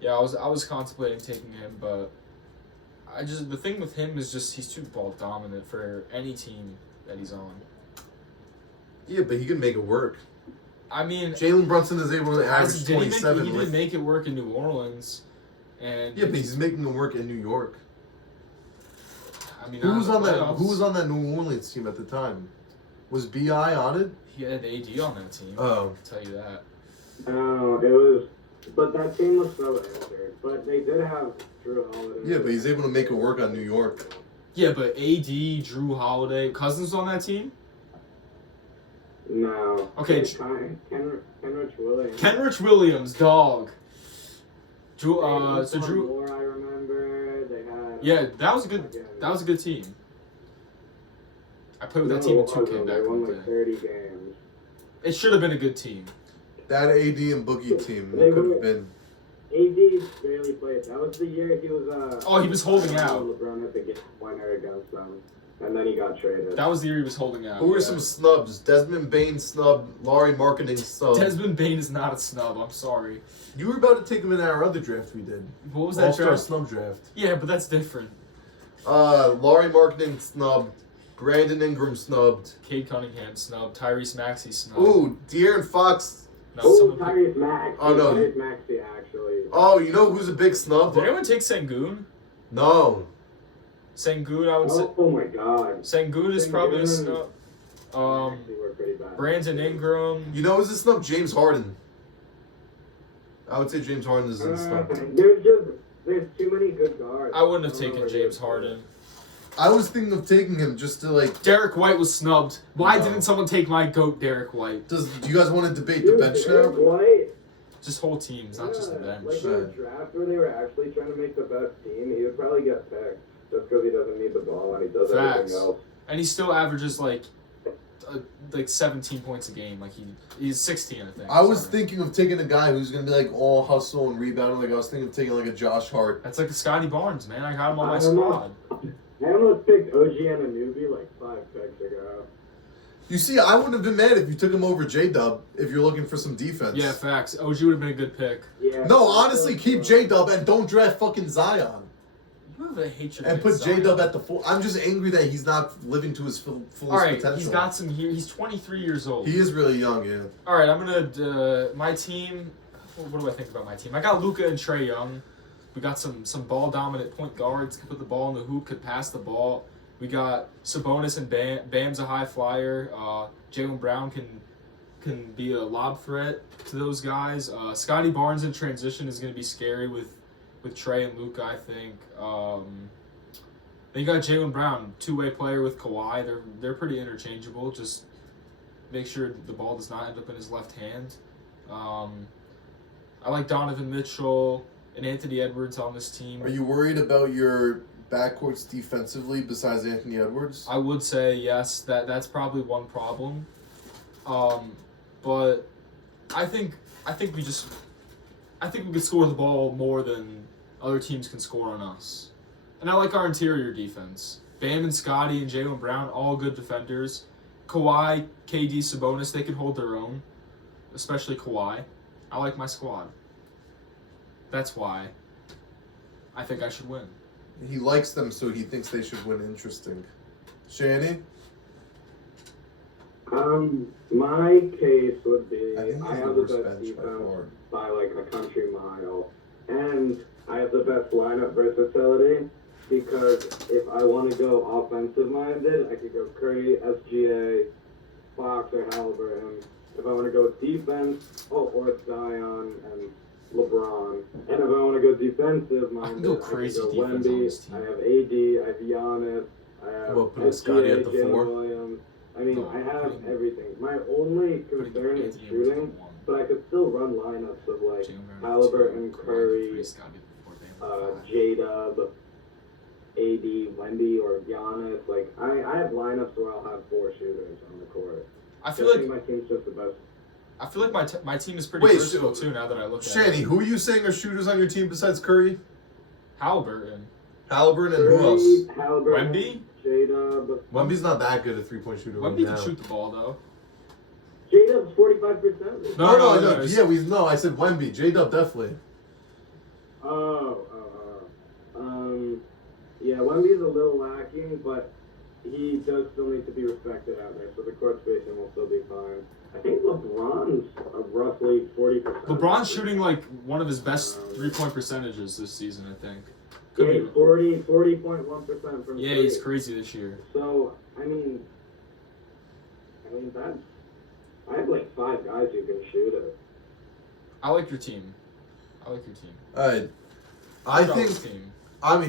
Yeah, I was contemplating taking him, but the thing with him is just he's too ball dominant for any team that he's on. Yeah, but he can make it work. I mean, Jalen Brunson is able to average did he 27. didn't make it work in New Orleans, and Yeah, but he's making it work in New York. I mean, Who was on that? playoffs. Who was on that New Orleans team at the time? Was Bi on it? He had AD on that team. Oh. I'll tell you that. No, it was. But that team was so injured. But they did have Drew Holiday. Yeah, but he's able to make it work on New York. Yeah, but AD, Drew Holiday, Cousins on that team. No. Okay. Kenrich Williams. Kenrich Williams, dog. Drew, Hey, so Drew. Moore, I remember they had. Yeah, that was a good. That was a good team. I played with that team in 2K They back won in the like day. 30 games. It should have been a good team. That AD and Boogie team They could were- have been. AD barely played. That was the year he was. Oh, he was holding out. LeBron had the game winner against them, and then he got traded. That was the year he was holding out. Who were yeah. some snubs? Desmond Bain snub, Laurie Marketing snub. Desmond Bain is not a snub. I'm sorry. You were about to take him in our other draft we did. What was that All-Star draft? snub draft. Yeah, but that's different. Laurie Marketing snubbed. Brandon Ingram snubbed. Cade Cunningham snub. Tyrese Maxey snub. Ooh, De'Aaron Fox. No, Oh, someone Tyrese Maxey. Oh, no. Tyrese Maxey, actually. Oh, you know who's a big snub? Did anyone take Sengun? No. Sengun, I would say. Oh my God. Sengun is probably a snub. Maxey were pretty bad. Brandon Ingram. You know who's a snub? James Harden. I would say James Harden is a snub. There's too many good guards. I wouldn't have don't know taken where James he is. Harden. I was thinking of taking him just to like. Derek White was snubbed. Why No. didn't someone take my GOAT, Derek White? Do you guys want to debate the Dude, bench Derek now? White. Just whole teams, not just the bench. Like in a draft where they were actually trying to make the best team, he would probably get picked just because he doesn't need the ball and he does Facts. everything else. And he still averages like 17 points a game. Like he's 16, I think. I was Sorry. thinking of taking a guy who's gonna be like all hustle and rebounding. Like I was thinking of taking like a Josh Hart. That's like a Scotty Barnes, man. I got him on my I don't know. squad. I almost picked OG Anunoby like 5 picks ago. You see, I wouldn't have been mad if you took him over J Dub if you're looking for some defense. Yeah, facts. OG would have been a good pick. Yeah. No, honestly, keep J Dub and don't draft fucking Zion. You have a hatred. And put J Dub at the full. I'm just angry that he's not living to his fullest All right, potential. he's got some here. He's 23 years old. He is really young, yeah. All right, I'm gonna my team. What do I think about my team? I got Luka and Trae Young. We got some ball dominant point guards. Could put the ball in the hoop. Could pass the ball. We got Sabonis and Bam. Bam's a high flyer. Jaylen Brown can be a lob threat to those guys. Scotty Barnes in transition is gonna be scary with Trae and Luka, I think. Then you got Jaylen Brown, two-way player with Kawhi. They're pretty interchangeable. Just make sure the ball does not end up in his left hand. I like Donovan Mitchell and Anthony Edwards on this team. Are you worried about your backcourts defensively besides Anthony Edwards? I would say yes. That's probably one problem. But I think we could score the ball more than other teams can score on us. And I like our interior defense. Bam and Scotty and Jaylen Brown, all good defenders. Kawhi, KD, Sabonis, they can hold their own. Especially Kawhi. I like my squad. That's why I think I should win. He likes them, so he thinks they should win. Interesting. Shanny? My case would be I think I he's have the the worst best bench by defense far. by like a country mile, and I have the best lineup versatility because if I want to go offensive minded, I could go Curry, SGA, Fox, or Halliburton. If I want to go defense, or Zion and LeBron. And if I want to go defensive minded, I can go crazy I defense on this team. I have AD, I have Giannis, I have Well, putting Scotty at the Jalen four. Williams. I mean, No, I have putting- everything. My only Putting concern is Anthony Edwards shooting, at 1. but I could still run lineups of like Jaylen Brown at Halliburton, 2, Curry, 3, Scotty at 4, Bam at 5. J-Dub, AD, Wendy, or Giannis. Like, I have lineups where I'll have 4 shooters on the court. I feel I like think my team's just the best. my team is pretty Wait, versatile too. Now that I look at Shanny, it. who are you saying are shooters on your team besides Curry? Halliburton, Halliburton and who Curry, else? Halliburton, Wemby. J-Dub. Wemby's not that good at 3-point shooter right Wemby now. can shoot the ball though. J-Dub's 45%. No, No, I said Wemby. J-Dub definitely. Yeah, Wemby's a little lacking, but he does still need to be respected out there, so the court spacing will still be fine. I think LeBron's roughly 40%. LeBron's shooting like one of his best 3-point percentages this season, I think. Could Yeah, be- 40.1% from Yeah, three. he's crazy this year. So, I mean that's. I have like 5 guys who can shoot it. I like your team. All right. I think Charles' team.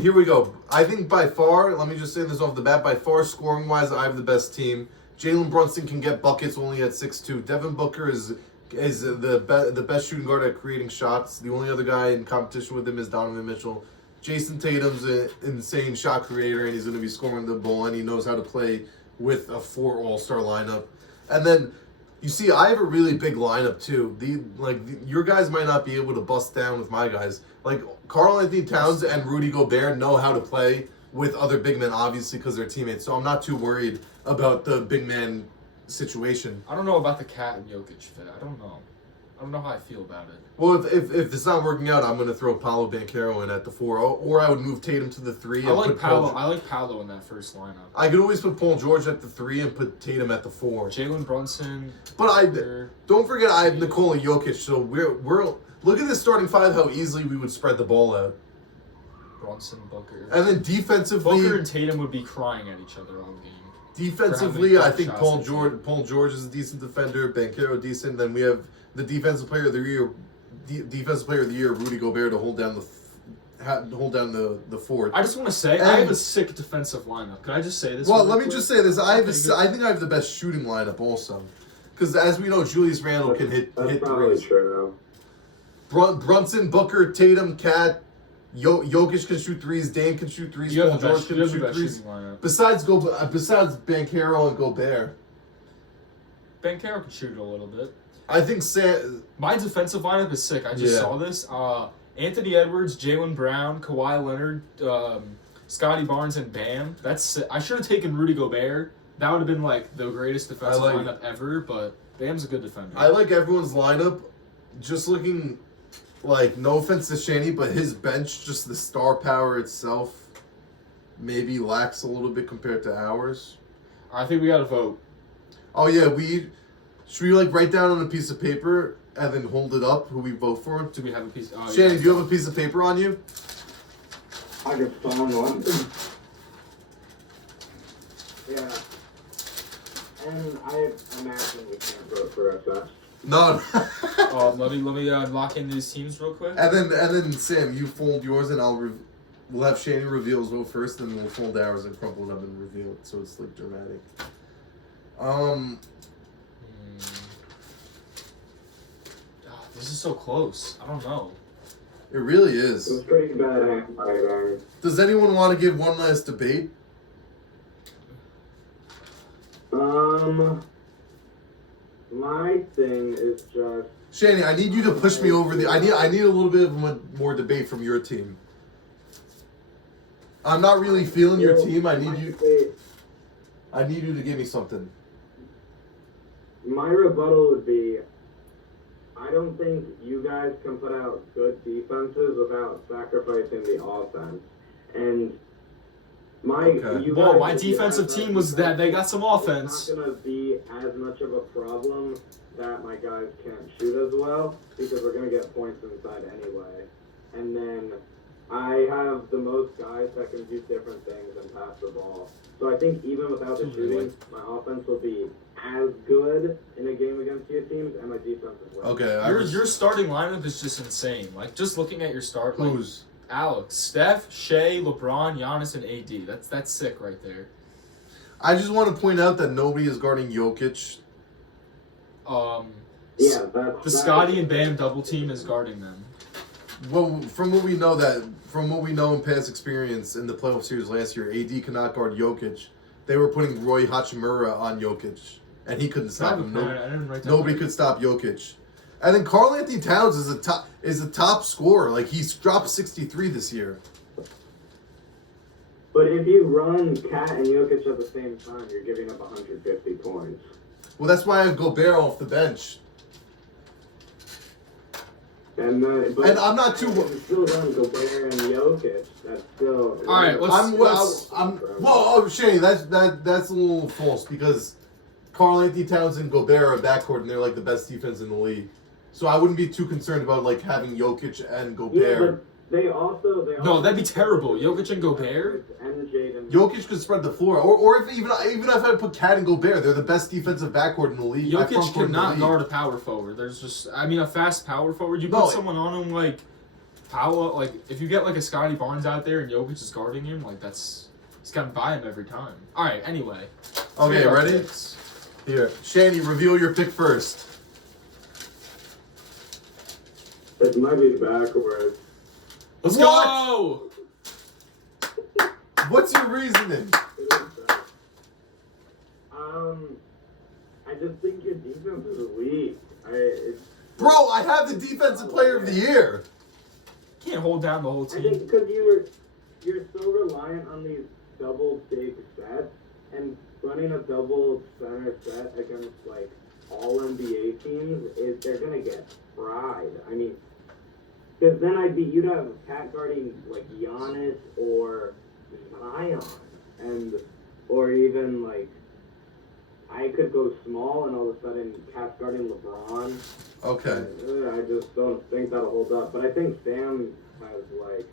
here we go. I think by far, let me just say this off the bat, by far scoring wise, I have the best team. Jalen Brunson can get buckets only at 6'2". Devin Booker is the best shooting guard at creating shots. The only other guy in competition with him is Donovan Mitchell. Jason Tatum's an insane shot creator, and he's going to be scoring the ball, and he knows how to play with a 4 all-star lineup. And then you see, I have a really big lineup too. Your guys might not be able to bust down with my guys. Like Karl Anthony Towns and Rudy Gobert know how to play with other big men, obviously, because they're teammates. So I'm not too worried about the big man situation. I don't know about the Cat and Jokic fit. I don't know. I don't know how I feel about it. Well, if it's not working out, I'm going to throw Paolo Banchero in at the 4, or I would move Tatum to the 3. I and like put Paolo. Paul, I like Paolo in that first lineup. I could always put Paul George at the 3 and put Tatum at the 4. Jalen Brunson. But Booker. don't forget I have Nikola Jokic. So we're look at this starting 5. How easily we would spread the ball out. Brunson, Booker. And then defensively, Booker and Tatum would be crying at each other all game. defensively, I think shots Paul and George. Paul George is a decent defender. Banchero decent. Then we have the defensive player of the year. Defensive player of the year, Rudy Gobert, to hold down the fort. I just want to say, I have a sick defensive lineup. Can I just say this? Well, really let me quick? just say this. I Okay, think I have the best shooting lineup also, because as we know, Julius Randle can hit That's probably threes. true. Brunson, Booker, Tatum, Cat, Jokic can shoot threes. Dame can shoot threes. You Paul have the George best, can you have the shoot best threes. shooting lineup. Besides Banchero and Gobert, Banchero can shoot it a little bit. I think My defensive lineup is sick. I just Yeah. saw this. Anthony Edwards, Jalen Brown, Kawhi Leonard, Scotty Barnes, and Bam. That's sick. I should have taken Rudy Gobert. That would have been like the greatest defensive like- lineup ever. But Bam's a good defender. I like everyone's lineup. Just looking, like, no offense to Shanny, but his bench, just the star power itself, maybe lacks a little bit compared to ours. I think we got to vote. Oh yeah, should we like write down on a piece of paper and then hold it up who we vote for? Do we have a piece? Oh, Shanny, yeah. do you have a piece of paper on you? I just found one. Yeah. And I imagine we can't vote for SS. No. Let me lock in these teams real quick. and then Sam, you fold yours and we'll have Shanny reveal his vote first, and we'll fold ours and crumple it up and reveal it, so it's like dramatic. This is so close. I don't know. It really It was is. pretty bad. Does anyone want to give one last debate? My thing is just. Shanny, I need you to push me over I need a little bit of more debate from your team. I'm not really feeling your team. I need you to give me something. My rebuttal would be, I don't think you guys can put out good defenses without sacrificing the offense. And Okay. you Well, guys my would be defensive as team was that they got some It's offense. not gonna be as much of a problem that my guys can't shoot as well, because we're gonna get points inside anyway. And then I have the most guys that can do different things and pass the ball. So I think even without the shooting, my offense will be as good in a game against your teams, and my defense as well. Okay. Your starting lineup is just insane. Like, just looking at your start, like Who's? Alex, Steph, Shea, LeBron, Giannis, and AD. That's sick right there. I just want to point out that nobody is guarding Jokic. Yeah, The Scotty and Bam double team is guarding them. Well, from what we know in past experience in the playoff series last year, AD could not guard Jokic. They were putting Roy Hachimura on Jokic, and he couldn't stop him. I didn't write that Nobody down. could stop Jokic. And then Karl Anthony Towns is a top scorer. Like, he's dropped 63 this year. But if you run Cat and Jokic at the same time, you're giving up 150 points. Well, that's why I have Gobert off the bench. And but And I'm not too. it's still on Gobert and Jokic. That's still. All right, Well, Shane, that's a little false because Karl Anthony Towns and Gobert are a backcourt and they're like the best defense in the league. So I wouldn't be too concerned about like having Jokic and Gobert. Yeah, but they also. No, that'd be terrible. Jokic and Gobert? And Jaden. Jokic could spread the floor, or if even if I put Cat and Gobert, they're the best defensive backcourt in the league. Jokic cannot guard a power forward. There's just, a fast power forward. You put someone on him like Paolo, like if you get like a Scotty Barnes out there and Jokic is guarding him, like he's got to buy him every time. All right, anyway. Okay, ready? Here, Shani, reveal your pick first. It might be backwards. Let's What? go! What's your reasoning? I just think your defense is weak. Bro, I have the defensive player of the year. Can't hold down the whole I team. think because you're so reliant on these double big sets and running a double center set against like all NBA teams they're gonna get fried. I mean, because then you'd have Pat guarding like Giannis or Zion, or even like I could go small and all of a sudden Pat guarding LeBron. Okay. I just don't think that'll hold up. But I think Sam has like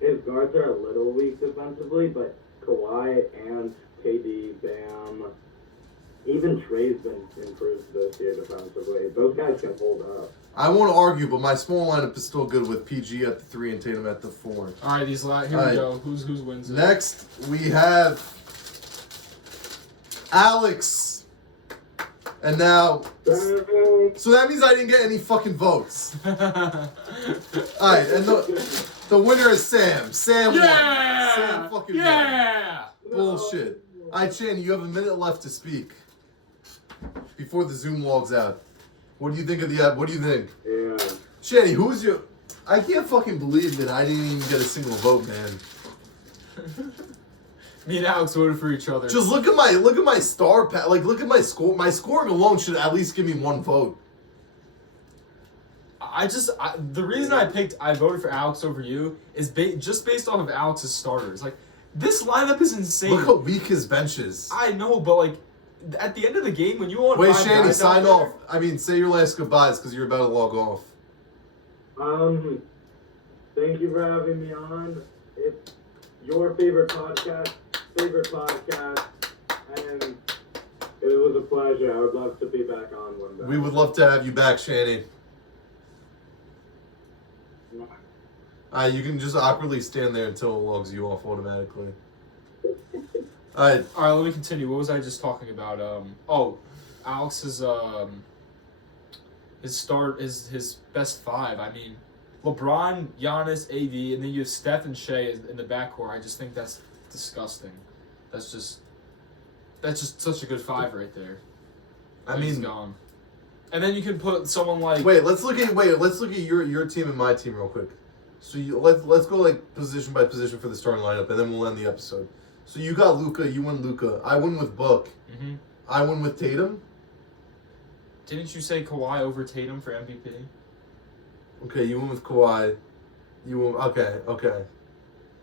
his guards are a little weak defensively, but Kawhi and KD, Bam, even Trey's been improved this year defensively. Those guys can hold up. I won't argue, but my small lineup is still good with PG at the 3 and Tatum at the 4. All right, here we go. Who's wins it? Next, we have Alex. And now, so that means I didn't get any fucking votes. All right, and the winner is Sam. Sam won. Sam fucking won. Bullshit. All right, Shannon, you have a minute left to speak before the Zoom logs out. What do you think of the app? What do you think? Yeah. Shanny, who's your... I can't fucking believe that I didn't even get a single vote, man. Me and Alex voted for each other. Just look at my star pack. Like, look at my score. My scoring alone should at least give me one vote. The reason I voted for Alex over you is just based off of Alex's starters. Like, this lineup is insane. Look how weak his bench is. I know, but like, at the end of the game, when you want Wait, five Shanny, guys sign out off. I mean, say your last goodbyes because you're about to log off. Thank you for having me on. It's your favorite podcast, and it was a pleasure. I would love to be back on one day. We would love to have you back, Shanny. You can just awkwardly stand there until it logs you off automatically. Alright. Alright, let me continue. What was I just talking about? Alex's his best five. I mean, LeBron, Giannis, AD, and then you have Steph and Shea in the backcourt. I just think that's disgusting. That's just such a good five right there. I He's mean, gone. And then you can put someone like let's look at your team and my team real quick. So let's go like position by position for the starting lineup, and then we'll end the episode. So you got Luka, you won Luka. I won with Book. Mm-hmm. I won with Tatum. Didn't you say Kawhi over Tatum for MVP? Okay, you went with Kawhi. Okay.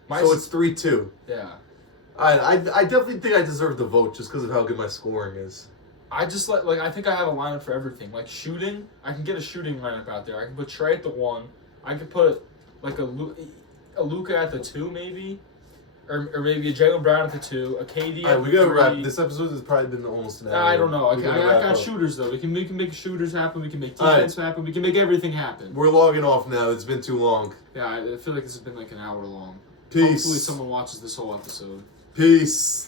So it's 3-2. Yeah. I definitely think I deserve the vote just because of how good my scoring is. I just I think I have a lineup for everything. Like shooting, I can get a shooting lineup out there. I can put Trey at the 1. I could put like a Luka at the 2 maybe. Or maybe a Jaylen Brown at the 2, a KD at the 3. We gotta wrap. This episode has probably been almost an hour. I don't know. I got up. shooters though. We can make shooters happen. We can make defense happen. We can make everything happen. We're logging off now. It's been too long. Yeah, I feel like this has been like an hour long. Peace. Hopefully someone watches this whole episode. Peace.